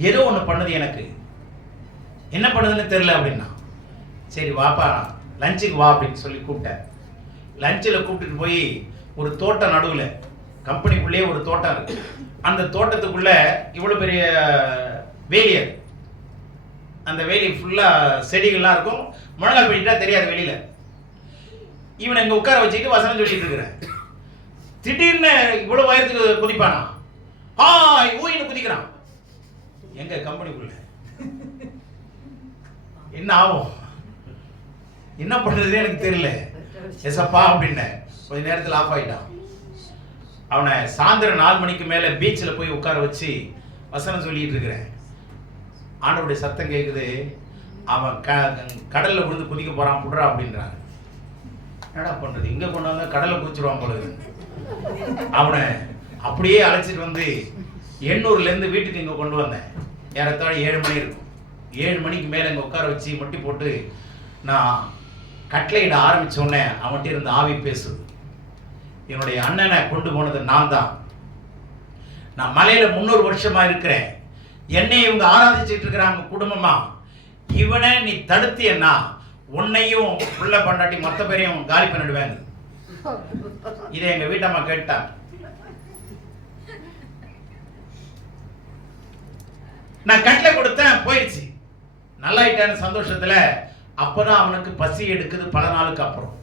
ஏதோ ஒன்று பண்ணுது, எனக்கு என்ன பண்ணுதுன்னு தெரியல அப்படின்னா. சரி வாப்பா, லஞ்சுக்கு வா அப்படின்னு சொல்லி கூப்பிட்டேன். லஞ்சில் கூப்பிட்டுட்டு போய் ஒரு தோட்டம் நடுவில், கம்பெனிக்குள்ளேயே ஒரு தோட்டம் இருக்கு. அந்த தோட்டத்துக்குள்ள இவ்வளவு பெரிய வேலியர், அந்த வேலி ஃபுல்லா செடிகள்லாம் இருக்கும். முழங்கால் பண்ணிட்டா தெரியாது வெளியில. இவனை இங்க உட்கார வச்சுக்கிட்டு வசனம் சொல்லிட்டு இருக்கிறேன். திடீர்னு இவ்வளவு உயரத்துக்கு குதிப்பானா. ஹாய் ஊயின்னு குதிக்கிறான். எங்க கம்பெனிக்குள்ள என்ன ஆகும், என்ன பண்றது எனக்கு தெரியல. எசப்பா அப்படின்னு கொஞ்ச நேரத்தில் ஆஃப் ஆயிட்டான். அவனை சாயந்தரம் 4 மணிக்கு மேல பீச்சில் போய் உட்கார வச்சு வசனம் சொல்லிட்டு இருக்கிறேன். ஆண்டவருடைய சத்தம் கேட்குது. அவன் கடல்ல விழுந்து குதிக்க போறான், புடுறா அப்படின்றாங்க. என்னடா பண்றது, இங்க கொண்டு வந்தா கடலை குதிச்சிருவான் போல. அவனை அப்படியே அழைச்சிட்டு வந்து 800ல இருந்து வீட்டுக்கு இங்க கொண்டு வந்தேன். ஏறத்தாழ 7 மணி இருக்கும். 7 மணிக்கு மேல இங்க உட்கார வச்சு மொட்டி போட்டு நான் கட்டளையிட ஆரம்பிச்ச உடனே அவன்கிட்ட இருந்து ஆவி பேசுது. என்னுடைய அண்ணனை கொண்டு போனது நான் தான். நான் மலையில 300 வருஷமா இருக்கிறேன். என்னை இவங்க ஆராதிச்சுட்டு இருக்கிறாங்க குடும்பமா. இவனை நீ தடுத்தியன்னா உன்னையும் புள்ள பண்டாட்டி மொத்த பேரையும் காலி பண்ணிடுவாங்க. இதை எங்க வீட்டம்மா கேட்டாங்க. நான் கட்டளை கொடுத்தேன், போயிடுச்சு. நல்லாயிட்டான்னு சந்தோஷத்துல அப்பதான் அவனுக்கு பசி எடுக்குது. பல நாளுக்கு அப்புறம்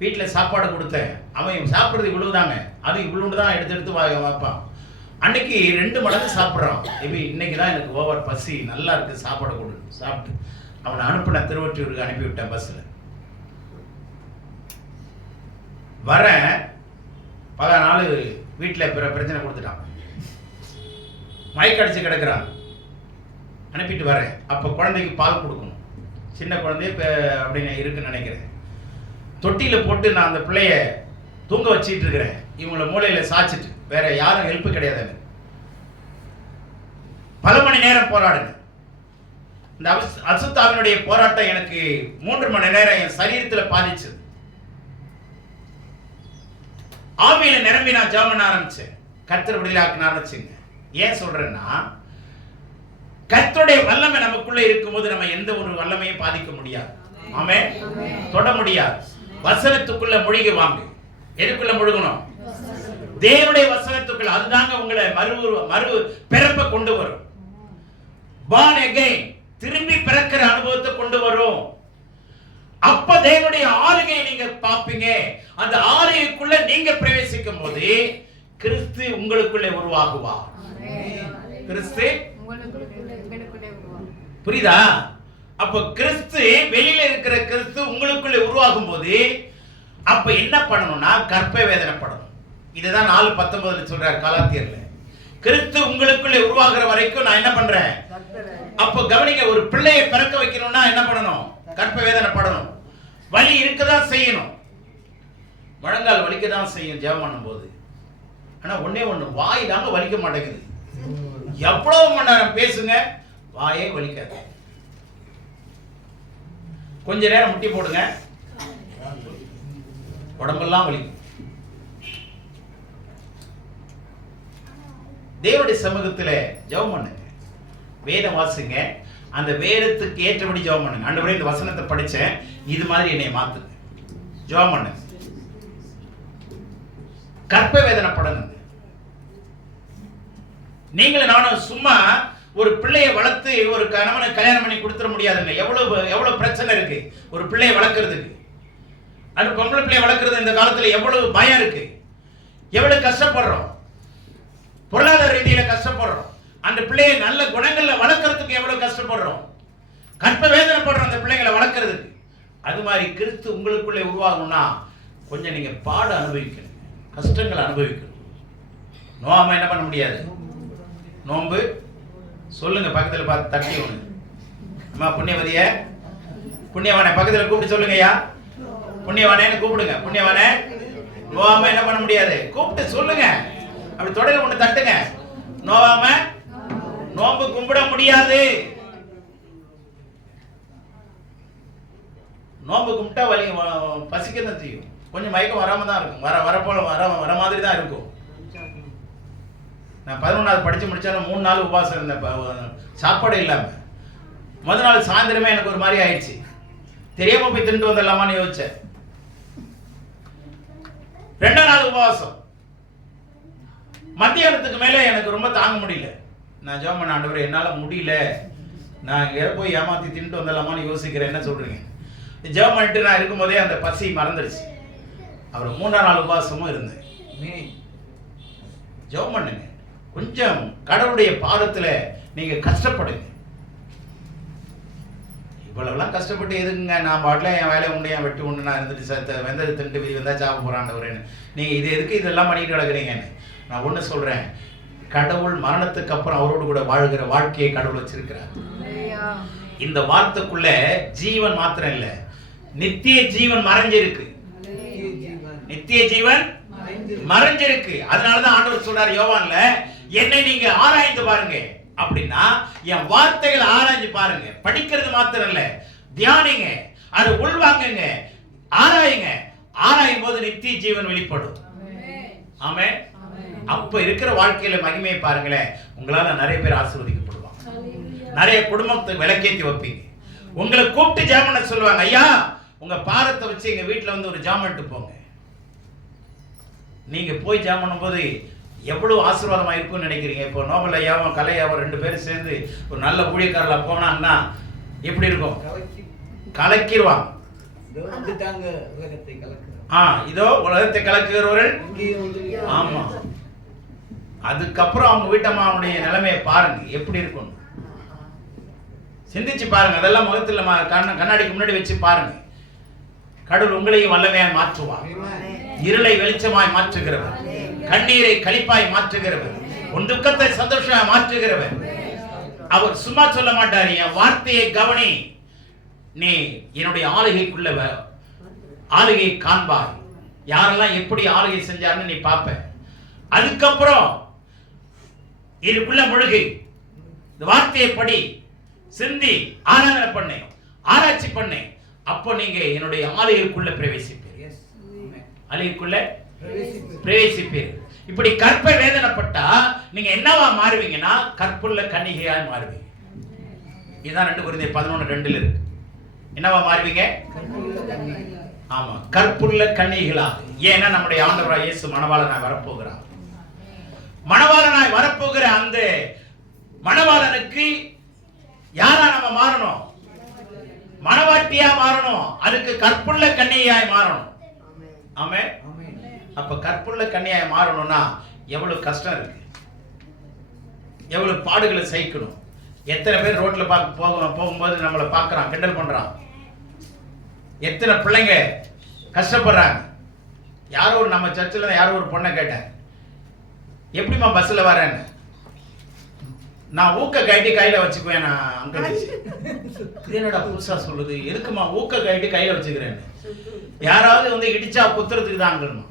வீட்டில் சாப்பாடு கொடுத்தேன். அவன் சாப்பிட்றது இவ்வளவுதாங்க, அது இவ்வளவு தான் எடுத்து எடுத்து வைப்பான். அன்னைக்கு 2 மடங்கு சாப்பிட்றான். இன்னைக்கு தான் எனக்கு ஓவர் பசி, நல்லா இருக்கு, சாப்பாடு கொடு. சாப்பிட்டு அவனை அனுப்பின திருவொற்றியூருக்கு அனுப்பிவிட்டேன். பஸ்ஸில் வரேன். 10 நாள் வீட்டில் பிரச்சனை கொடுத்துட்டான். மயக்கடிச்சு கிடக்குறான். அனுப்பிட்டு வரேன். அப்போ குழந்தைக்கு பால் கொடுக்கணும். சின்ன குழந்தைய அப்படின்னு இருக்குன்னு நினைக்கிறேன். தொட்டியில் போட்டு நான் அந்த பிள்ளைய தூங்க வச்சிட்டு இருக்கிறேன். இவங்கள மூளையில சாச்சிட்டு, வேற யாரும் ஹெல்ப் கிடையாது. பல மணி நேரம் போராடுங்க. இந்த அசுத்தாவினுடைய போராட்டம் எனக்கு 3 மணி நேரம் என் சரீரத்தில் பாதிச்சது. ஆவியில நிரம்பி நான் ஜெபம் பண்ண ஆரம்பிச்சேன். கர்த்தர் விடுதலையாக்க ஆரம்பிச்சுங்க. ஏன் சொல்றேன்னா, கர்த்தருடைய வல்லமை நமக்குள்ள இருக்கும்போது நம்ம எந்த ஒரு வல்லமையும் பாதிக்க முடியாது. ஆமென். தொட முடியாது. வசனத்துக்குள்ள முழுகி வாங்க. எதுக்குள்ள முழுகணும்? தேவனுடைய வசனத்துக்குள்ள. அதுதாங்க உங்களை மறு பிறப்பை கொண்டு வரும். born again, திரும்பி பிறக்கிற அனுபவத்தை கொண்டு வரும். அப்ப தேவனுடைய ஆளுகையை நீங்க பாப்பீங்க. அந்த ஆளுகைக்குள்ள நீங்க பிரவேசிக்கும் போது கிறிஸ்து உங்களுக்குள்ளே உருவாகுவார். கிறிஸ்து புரியுதா? அப்ப கிறிஸ்து வெளியில இருக்கிற கிறிஸ்து உங்களுக்குள்ளே உருவாகும் போது அப்ப என்ன பண்ணணும்னா கற்பை வேதனைப்படணும். இதுதான் 4:19 சொல்றார் கலாத்தியர்ல. கிறிஸ்து உங்களுக்குள்ளே உருவாகிற வரைக்கும் நான் என்ன பண்றேன்? அப்ப கவனிங்க, ஒரு பிள்ளையை பிறக்க வைக்கணும்னா என்ன பண்ணணும்? கற்பை வேதனைப்படணும். வலி இருக்கதான் செய்யணும். முழங்கால் வலிக்கதான் செய்யும் ஜெபம் பண்ணும்போது. ஆனா ஒண்ணே ஒண்ணு, வாய் தாங்க வலிக்க மாட்டேங்குது. எவ்வளவு மணி நேரம் பேசுங்க, வாயே வலிக்காது. கொஞ்ச நேரம் முட்டி போடுங்க, உடம்பெல்லாம் வலிக்கும். தேவனுடைய சமூகத்தில் ஜெபம் பண்ணுங்க, வேதம் வாசிங்க. அந்த வேதத்துக்கு ஏற்றபடி ஜெபம் பண்ணுங்க. ஆண்டவரே, இந்த வசனத்தை படிச்சேன், இது மாதிரி என்னை மாத்துங்க. ஜெபம் பண்ணுங்க. கற்ப வேதனைப்படணும். நீங்களும் நானும் சும்மா ஒரு பிள்ளையை வளர்த்து ஒரு கணவனை கல்யாணம் பண்ணி கொடுத்துட முடியாதுங்க. எவ்வளவு பிரச்சனை இருக்கு ஒரு பிள்ளையை வளர்க்கறதுக்கு. அது பொம்பளை பிள்ளையை வளர்க்கறது இந்த காலத்துல எவ்வளவு பயம் இருக்கு, எவ்வளவு கஷ்டப்படுறோம், பொருளாதார ரீதியில கஷ்டப்படுறோம். அந்த பிள்ளையை நல்ல குணங்கள்ல வளர்க்கறதுக்கு எவ்வளவு கஷ்டப்படுறோம், கற்ப வேதனைப்படுறோம் அந்த பிள்ளைகளை வளர்க்கறதுக்கு. அது மாதிரி கிறிஸ்து உங்களுக்குள்ளே உருவாகணும்னா கொஞ்சம் நீங்க பாட அனுபவிக்கணும், கஷ்டங்களை அனுபவிக்கணும். நோகாம என்ன பண்ண முடியாது. நோன்பு சொல்லுங்க, பக்கத்துல பார்த்து தட்டி ஒண்ணு. அம்மா புண்ணியவதிய, புண்ணியவானே பக்கத்துல கூப்பிட்டு சொல்லுங்க. ஐயா புண்ணியவானேன்னு கூப்பிடுங்க. புண்ணியவானே, நோவாம என்ன பண்ண முடியாது, கூப்பிட்டு சொல்லுங்க. அப்படி தொடர்ந்து ஒண்ணு தட்டுங்க. நோவாம நோன்பு கும்பிட முடியாது. நோன்பு கும்பிட்டா வலி பசிக்க தான் செய்யும். கொஞ்சம் மயக்கம் வராம தான் இருக்கும். வர மாதிரி தான் இருக்கும். நான் 11வது படிச்சு முடிச்சாலும் 3 நாள் உபவாசம் இருந்தேன், சாப்பாடு இல்லாம. முதல் நாள் சாயந்தரமே எனக்கு ஒரு மாதிரி ஆயிடுச்சு. தெரியாம போய் தின்ட்டு வந்துடலாமான்னு யோசிச்சேன். 2ஆம் நாள் உபவாசம். மத்தியானத்துக்கு மேல எனக்கு ரொம்ப தாங்க முடியல. நான் ஜெபம் பண்ண, ஆண்டவரே என்னால முடியல, நான் இங்க போய் ஏமாத்தி தின்ட்டு வந்துடலாமான்னு யோசிக்கிறேன், என்ன சொல்றீங்க? ஜெபம் பண்ணிட்டு நான் இருக்கும்போதே அந்த பசி மறந்துடுச்சு. அப்புறம் 3ஆம் நாள் உபவாசமும் இருந்தேன். ஜெபம் பண்ணுங்க. கொஞ்சம் கடவுளுடைய பாதத்துல நீங்க கஷ்டப்படுங்க. இவ்வளவுலாம் கஷ்டப்பட்டு எதுக்குங்க? நான் பாட்டில் என் வேலையை உண்டு, என் வெட்டி உண்டு, நான் இருந்துட்டு வெந்தது திண்டு விதி வந்தா சாப்பிட போறாண்டவரேன்னு நீங்க இது எதுக்கு இதெல்லாம் பண்ணிட்டு கிடக்குறீங்கன்னு நான் ஒண்ணு சொல்றேன். கடவுள் மரணத்துக்கு அப்புறம் அவரோடு கூட வாழ்கிற வாழ்க்கையை கடவுள் வச்சிருக்கிறார். இந்த வார்த்தைக்குள்ள ஜீவன் மாத்திரம் இல்ல, நித்திய ஜீவன் மறைஞ்சிருக்கு. நித்திய ஜீவன் மறைஞ்சிருக்கு. அதனாலதான் ஆண்டவர் சொல்றாரு யோவான்ல, என்னை நீங்க ஆராய்ந்து பாருங்க. அப்படின்னா என் வார்த்தைகளை ஆராய்ஞ்சு பாருங்க. படிக்கிறது மாத்திரம் இல்ல, தியானிங்க, அதை உள்வாங்குங்க, ஆராயுங்க. ஆராயும் போது நித்திய ஜீவன் வெளிப்படும். ஆமென். அப்ப இருக்கிற வாழ்க்கையில மகிமையை பாருங்களேன். உங்களால நிறைய பேர் ஆசீர்வதிக்கப்படுவாங்க. நிறைய குடும்பத்தை விளக்கேத்தி வைப்பீங்க. உங்களை கூப்பிட்டு ஜெபம் பண்ண சொல்லுவாங்க. ஐயா, உங்க பாதத்தை வச்சு எங்க வீட்டுல வந்து ஒரு ஜெபம் பண்ணிட்டு போங்க. நீங்க போய் ஜெபம் பண்ணும்போது எவ்வளவு ஆசீர்வாதமா இருக்கும்னு நினைக்கிறீங்க? இப்போ நோபல் ஐயாவும் கலை ஐயாவும் 2 பேரும் சேர்ந்து ஒரு நல்ல ஊழியக்காரலா போனாங்கன்னா எப்படி இருக்கும்? கலக்கிடுவாங்க. இதோ உலகத்தை கலக்குகிறவர்கள். ஆமா. அதுக்கப்புறம் அவங்க வீட்டம்மாவுடைய நிலைமையை பாருங்க எப்படி இருக்கும். சிந்திச்சு பாருங்க. அதெல்லாம் முகத்தில் கண்ணாடிக்கு முன்னாடி வச்சு பாருங்க. கடவுள் உங்களையும் வல்லமையாய் மாற்றுவார். இருளை வெளிச்சமாய் மாற்றுகிறவர், கண்ணீரை களிப்பாய் மாற்றுகிறவர், உன் துக்கத்தை சந்தோஷமாய் மாற்றுகிறவர். அவர் சும்மா சொல்ல மாட்டார், என் வார்த்தையை கவனி, நீ என்னுடைய ஆளுகைக்குள்ள ஆளுகை காண்பாய். யாரெல்லாம் எப்படி ஆளுகை செஞ்சாருன்னு நீ பார்ப்ப. அதுக்கப்புறம் இதுக்குள்ள முழுகி இந்த வார்த்தையை படி, சிந்தி, ஆராதனை பண்ணு, ஆராய்ச்சி பண்ணு. அப்போ நீங்க என்னுடைய ஆளுகைக்குள்ள பிரவேசிப்பீர். ஆளுகைக்குள்ள பிரவேசிப்பீர். இப்படி கற்பை வேதனைப்பட்டா நீங்க என்னவா மாறுவீங்கன்னா கற்புள்ள கன்னிகையாய் மாறுவீங்க. இதுதான் 2 கொரிந்தியர் 11:2 இருக்கு. என்னவா மாறுவீங்க? ஆமா, கற்புள்ள கன்னிகைகளா. ஏன்னா நம்முடைய ஆண்டவராய் இயேசு மணவாளனாய் வரப்போகிறார். மணவாளனாய் வரப்போகிற அந்த மணவாளனுக்கு யாரா நம்ம மாறணும்? மணவாட்டியா மாறணும். அதுக்கு கற்புள்ள கன்னிகையாய் மாறணும். ஆமென். அப்ப கற்புள்ள கன்னியாய் மாறணும்னா எவ்வளவு கஷ்டம் இருக்கு, எவ்வளவு பாடுகளை சகிக்கணும். எத்தனை பேர் ரோட்ல போகும்போது நம்மளை பார்க்கறான், கிண்டல் பண்றான். எத்தனை பிள்ளைங்க கஷ்டப்படுறாங்க. யாரோ ஒரு நம்ம சர்ச்சில் யாரோ ஒரு பொண்ணை கேட்டேன், எப்படிமா பஸ்ல வரேன்னு. நான் ஊக்க கைட்டி கையில வச்சுக்குவேன். நான் அங்க என்னடா புதுசா சொல்லுது, எதுக்குமா ஊக்க கைட்டி கையில வச்சுக்கிறேன்னு. யாராவது வந்து இடிச்சா குத்துறதுக்கு தான் அங்கணுமா.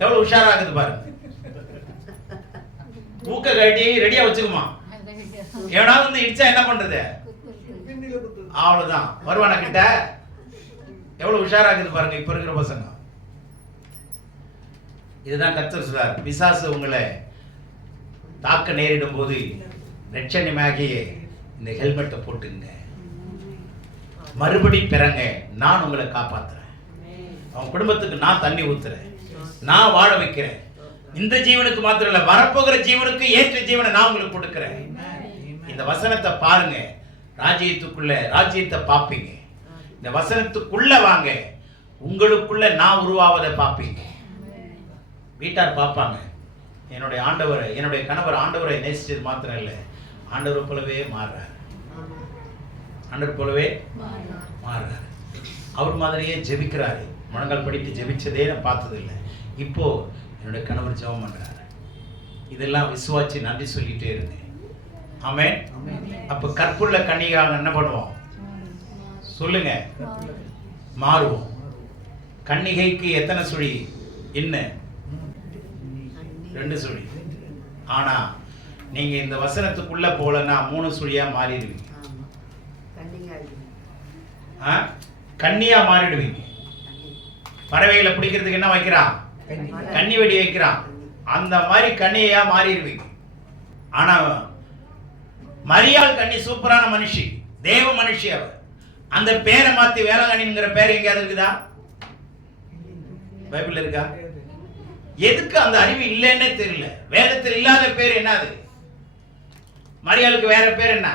எவ்வளவு உஷாராகுது பாருங்க. ஊக்க கைட்டி ரெடியா வச்சுக்குமா. எவனாவது வந்து இடிச்சா என்ன பண்றது? அவ்வளவுதான், வருவான கிட்ட. எவ்வளவு உஷாராகுது பாருங்க இப்ப இருக்கிற பசங்க. இதுதான் கர்த்தர் சொல்றார், பிசாசு உங்களை தாக்க நேரிடும் போது ரட்சணியமாகிய இந்த ஹெல்மெட்டை போட்டுங்க, மறுபடி பிறங்க, நான் உங்களை காப்பாத்துறேன். அவன் குடும்பத்துக்கு நான் தண்ணி ஊத்துறேன், நான் வாழ வைக்கிறேன். இந்த ஜீவனுக்கு மாத்திரம் இல்ல, வரப்போகிற ஜீவனுக்கு ஏற்ற ஜீவனை நான் உங்களுக்கு கொடுக்கிறேன். இந்த வசனத்தை பாருங்க. ராஜ்யத்தை பார்ப்பீங்க. இந்த வசனத்துக்குள்ள வாங்க, உங்களுக்குள்ள நான் உருவாவதை பார்ப்பீங்க. வீட்டார் பார்ப்பாங்க, என்னுடைய ஆண்டவர், என்னுடைய கணவர் ஆண்டவரை நேசிச்சது மாத்திரம் இல்லை, ஆண்டவர் போலவே மாறுறார். ஆண்டவர் போலவே மாறுறார். அவர் மாதிரியே ஜெபிக்கிறாரு. முழங்கால் படித்து ஜெபிச்சதே நான் பார்த்தது இல்லை. இப்போ என்னுடைய கணவர் ஜெபம் பண்றாரு. இதெல்லாம் விசுவாசி நன்றி சொல்லிட்டே இருந்தேன். ஆமென். அப்ப கற்புள்ள கன்னிகையாக என்ன பண்ணுவோம் சொல்லுங்க? மாறுவோம். கன்னிகைக்கு எத்தனை சுழி? என்ன? 2 சுழி. ஆனா நீங்க இந்த வசனத்துக்குள்ள போலன்னா 3 சுழியா மாறிடுவீங்க. கன்னியா மாறிடுவீங்க. பறவைகளை பிடிக்கிறதுக்கு என்ன வைக்கிறான்? கன்னி வெடி வைக்கிறான். அந்த மாதிரி கன்னியா மாறிடுவீங்க. ஆனா மரியாள் கன்னி சூப்பரான மனுஷி, தேவ மனுஷி. அவர் அந்த பேரை மாத்தி வேளாங்கண்ணிங்கிற பேர் எங்கேயாவது இருக்குதா? பைபிள் இருக்கா? எதுக்கு அந்த அறிவு இல்லைன்னே தெரியல. வேதத்தில் இல்லாத பேர் என்னது? மரியாளுக்கு வேற பேர் என்ன?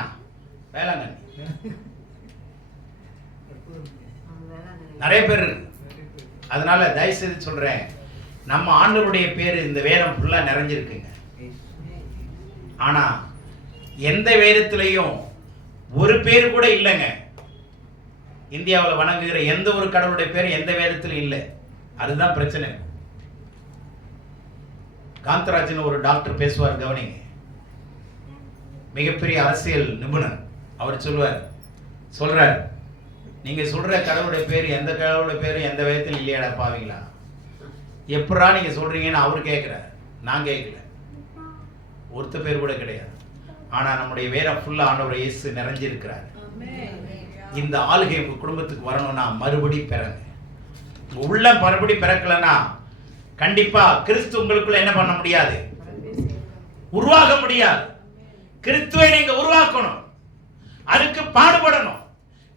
வேளாங்கண்ணி. நிறைய பேர் இருக்கு. அதனால தயவு செய்து சொல்றேன், நம்ம ஆண்டவருடைய பேர் இந்த வேதம் ஃபுல்லா நிறைஞ்சிருக்குங்க. ஆனா எந்த வேதத்திலையும் ஒரு பேர் கூட இல்லைங்க. இந்தியாவில் வணங்குகிற எந்த ஒரு கடவுளுடைய பேர் எந்த வேதத்திலும் இல்லை. அதுதான் பிரச்சனை. காந்தராஜன் ஒரு டாக்டர் பேசுவார், கவனிங்க. மிகப்பெரிய அரசியல் நிபுணர். அவர் சொல்றார், நீங்க சொல்ற கடவுளுடைய பேர் எந்த கடவுளுடைய பேரும் எந்த வேதத்தில் இல்லையாடா பாவீங்களா, எப்படா நீங்க சொல்றீங்கன்னு அவர் கேட்கிறார். நான் கேட்கல, ஒருத்த பேர் கூட கிடையாது. ஆனா நம்முடைய வேதம் ஃபுல்லா ஆண்டவர் இயேசு நிறைஞ்சிருக்கிறார். இந்த ஆளுகை உங்க குடும்பத்துக்கு வரணும்னா மறுபடி பிறங்க. உங்க உள்ள மறுபடி பிறக்கலன்னா கண்டிப்பா கிறிஸ்து உங்களுக்குள்ள என்ன பண்ண முடியாது, உருவாக முடியாது. கிறிஸ்துவை நீங்க உருவாக்கணும், அதுக்கு பாடுபடணும்,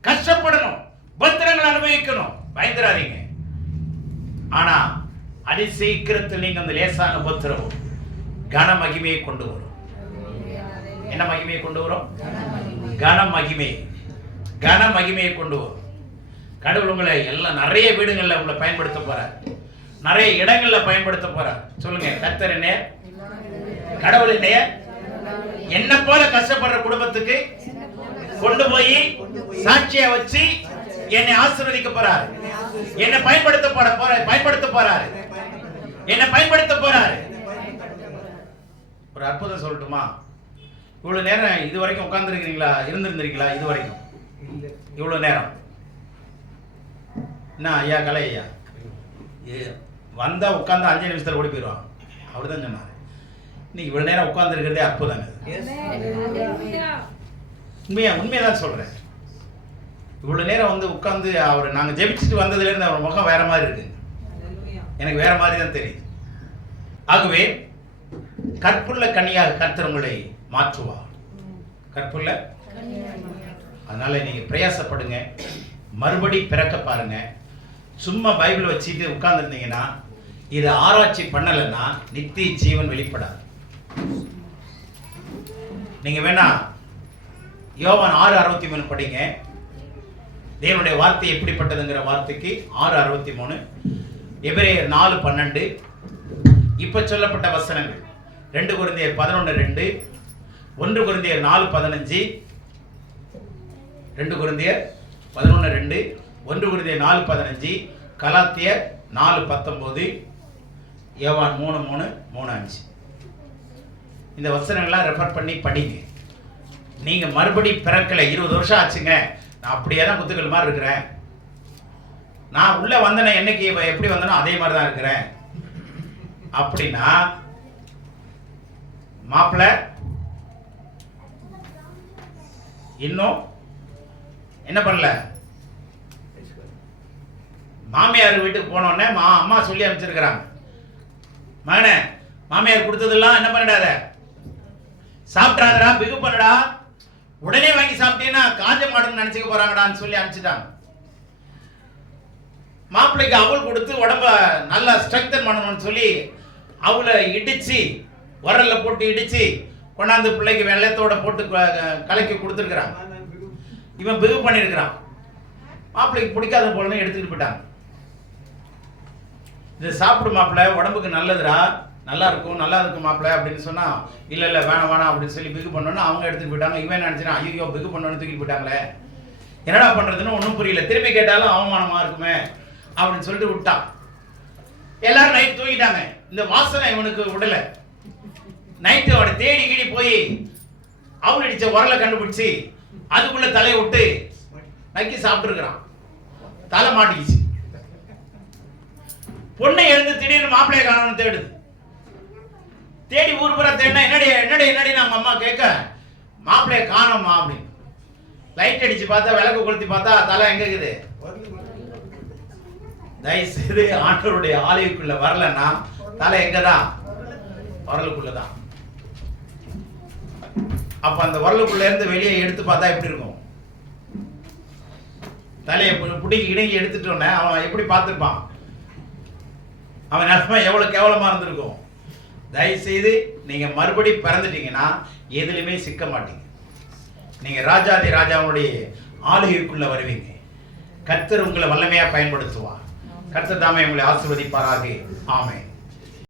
கஷ்டப்படணும், பத்திரங்கள் அனுபவிக்கணும். பயந்துராதீங்க. ஆனா அதி சீக்கிரத்தில் நீங்க அந்த லேசான பத்திரம் கன மகிமையை கொண்டு வரும். என்ன மகிமையை கொண்டு வரும்? கன மகிமையை கொண்டு வரும். கடவுள் உங்களை எல்லாம் நிறைய வீடுகளில் உங்களை பயன்படுத்த போறார், நிறைய இடங்கள்ல பயன்படுத்த போறார். சொல்லுங்க, கர்த்தர் என்னைய, கடவுள் என்னைய என்ன போல கஷ்டப்படுற குடும்பத்துக்கு கொண்டு போய் சாட்சியா வச்சு என்னை ஆசீர்வதிக்க போறாரு. என்னை பயன்படுத்த போறாரு. ஒரு அற்புதம் சொல்லட்டுமா? இவ்வளவு நேரம் இது வரைக்கும் உட்கார்ந்துருக்கீங்களா, இருந்திருந்தீங்களா? இது வரைக்கும் இவ்வளவு நேரம் என்ன ஐயா, கலை ஐயா வந்தா உட்கார்ந்து 5 நிமிஷத்துல ஓடி போயிடுவான். அப்படிதான் சொன்னாரு. இன்னைக்கு இவ்வளவு நேரம் உட்கார்ந்து இருக்கிறதே அற்புதங்க. உண்மையாதான் சொல்றேன். இவ்வளவு நேரம் வந்து உட்கார்ந்து அவர் நாங்க ஜெபிச்சுட்டு வந்ததுல இருந்து அவர் முகம் வேற மாதிரி இருக்கு, எனக்கு வேற மாதிரி தான் தெரியுது. ஆகவே கற்புள்ள கன்னியாக கர்த்தர் உங்களை மாற்றுவார். கற்புள்ள, அதனால நீங்க பிரயாசப்படுங்க, மறுபடி பிறக்க பாருங்க. சும்மா பைபிள் வச்சுட்டு உட்கார்ந்துருந்தீங்கன்னா, இதை ஆராய்ச்சி பண்ணலைன்னா நித்திய ஜீவன் வெளிப்படாது. நீங்க வேணா யோவான் 6:63 படிங்க. தேவனுடைய வார்த்தை எப்படிப்பட்டதுங்கிற வார்த்தைக்கு 6:63, எபிரேயர் 4:12, இப்ப சொல்லப்பட்ட வசனங்கள் 2 கொரிந்தியர் 11:2, 1 கொரிந்தியர் 4:15, 2 கொரிந்தியர் 11:2, 1 கொரிந்தியர் 4:15, கலாத்தியர் 4:19, யோவான் 3:3, 3:5. இந்த வசனங்கள்லாம் ரெஃபர் பண்ணி படிங்க. நீங்க மறுபடி பிறக்கலை. 20 வருஷம் ஆச்சுங்க, நான் அப்படியே தான் குத்துக்கள் மாதிரி இருக்கிறேன். நான் உள்ள வந்தேன், என்னைக்கு எப்படி வந்தனோ அதே மாதிரி தான் இருக்கிறேன் அப்படின்னா, மாப்பிள்ளை இன்னும் என்ன பண்ணல? மாமியார் வீட்டுக்கு போனோடனே அம்மா சொல்லி அனுப்பிச்சிருக்கிறாங்க, மகனே மாமியார் கொடுத்ததெல்லாம் என்ன பண்ணிடாத, சாப்பிட்டாதடா, பிகு பண்ணடா, உடனே வாங்கி சாப்பிட்டீங்கன்னா காஞ்ச மாடுன்னு நினைச்சுக்க போறாங்கடான்னு சொல்லி அனுப்பிச்சிட்டாங்க. மாப்பிள்ளைக்கு அவள் கொடுத்து உடம்ப நல்லா ஸ்ட்ரெங்தன் பண்ணணும்னு சொல்லி அவளை இடிச்சு, உரல்ல போட்டு இடிச்சு கொண்டாந்து பிள்ளைக்கு வெள்ளத்தோட போட்டு கலக்கி கொடுத்துருக்கிறான். இவன் பிகு பண்ணிருக்கிறான். மாப்பிள்ளைக்கு பிடிக்காத போலன்னு எடுத்துக்கிட்டு போயிட்டாங்க. இது சாப்பிடு மாப்பிள்ளை, உடம்புக்கு நல்லதுடா, நல்லா இருக்கும் மாப்பிள்ளை அப்படின்னு சொன்னா, இல்ல வேணாம் அப்படின்னு சொல்லி பிகு பண்ணோன்னா அவங்க எடுத்துட்டு போயிட்டாங்க. இவன் நினைச்சினா, ஐயோ பிகு பண்ணோன்னு தூக்கிட்டு போயிட்டாங்களே, என்னடா பண்றதுன்னு ஒன்றும் புரியல. திரும்பி கேட்டாலும் அவமானமா இருக்குமே அப்படின்னு சொல்லிட்டு விட்டான். எல்லாரும் நைட் தூங்கிட்டாங்க. இந்த வாசனை இவனுக்கு விடல. நைட்டு அவனை தேடி கீடி போய் அவன் அடிச்ச உரலை கண்டுபிடிச்சு அதுக்குள்ள தலையை விட்டு நக்கி சாப்பிட்டுருக்கிறான். தலை மாட்டிக்கிச்சு. பொண்ணை எழுந்து திடீர்னு மாப்பிள்ளைய காணணும்னு தேடுது. தேடி ஊர் பூரா தேடினா, என்னடி நம்ம அம்மா கேட்க, மாப்பிள்ளைய காணோமா அப்படின்னு. லைட் அடிச்சு பார்த்தா, விளக்கு கொளுத்தி பார்த்தா தலை எங்க இருக்குது? தயவுசெய்து ஆண்டவருடைய ஆலயக்குள்ள வரலன்னா தலை எங்கதான்? உரலுக்குள்ளதான். அப்ப அந்த உரலுக்குள்ள இருந்து வெளியே எடுத்து பார்த்தா எப்படி இருக்கும்? தலையை பிடிங்கி இடுங்கி எடுத்துட்டோன்னே அவன் எப்படி பார்த்துருப்பான்? அவன் நிலைமை எவ்வளவு கேவலமா இருந்திருக்கும். தயவுசெய்து நீங்க மறுபடி பிறந்துட்டீங்கன்னா எதுலையுமே சிக்க மாட்டீங்க. நீங்க ராஜாதி ராஜாவுடைய ஆளுகைக்குள்ள வருவீங்க. கர்த்தர் உங்களை வல்லமையா பயன்படுத்துவார். கர்த்தர் தாமே உங்களை ஆசீர்வதிப்பாராக. ஆமென்.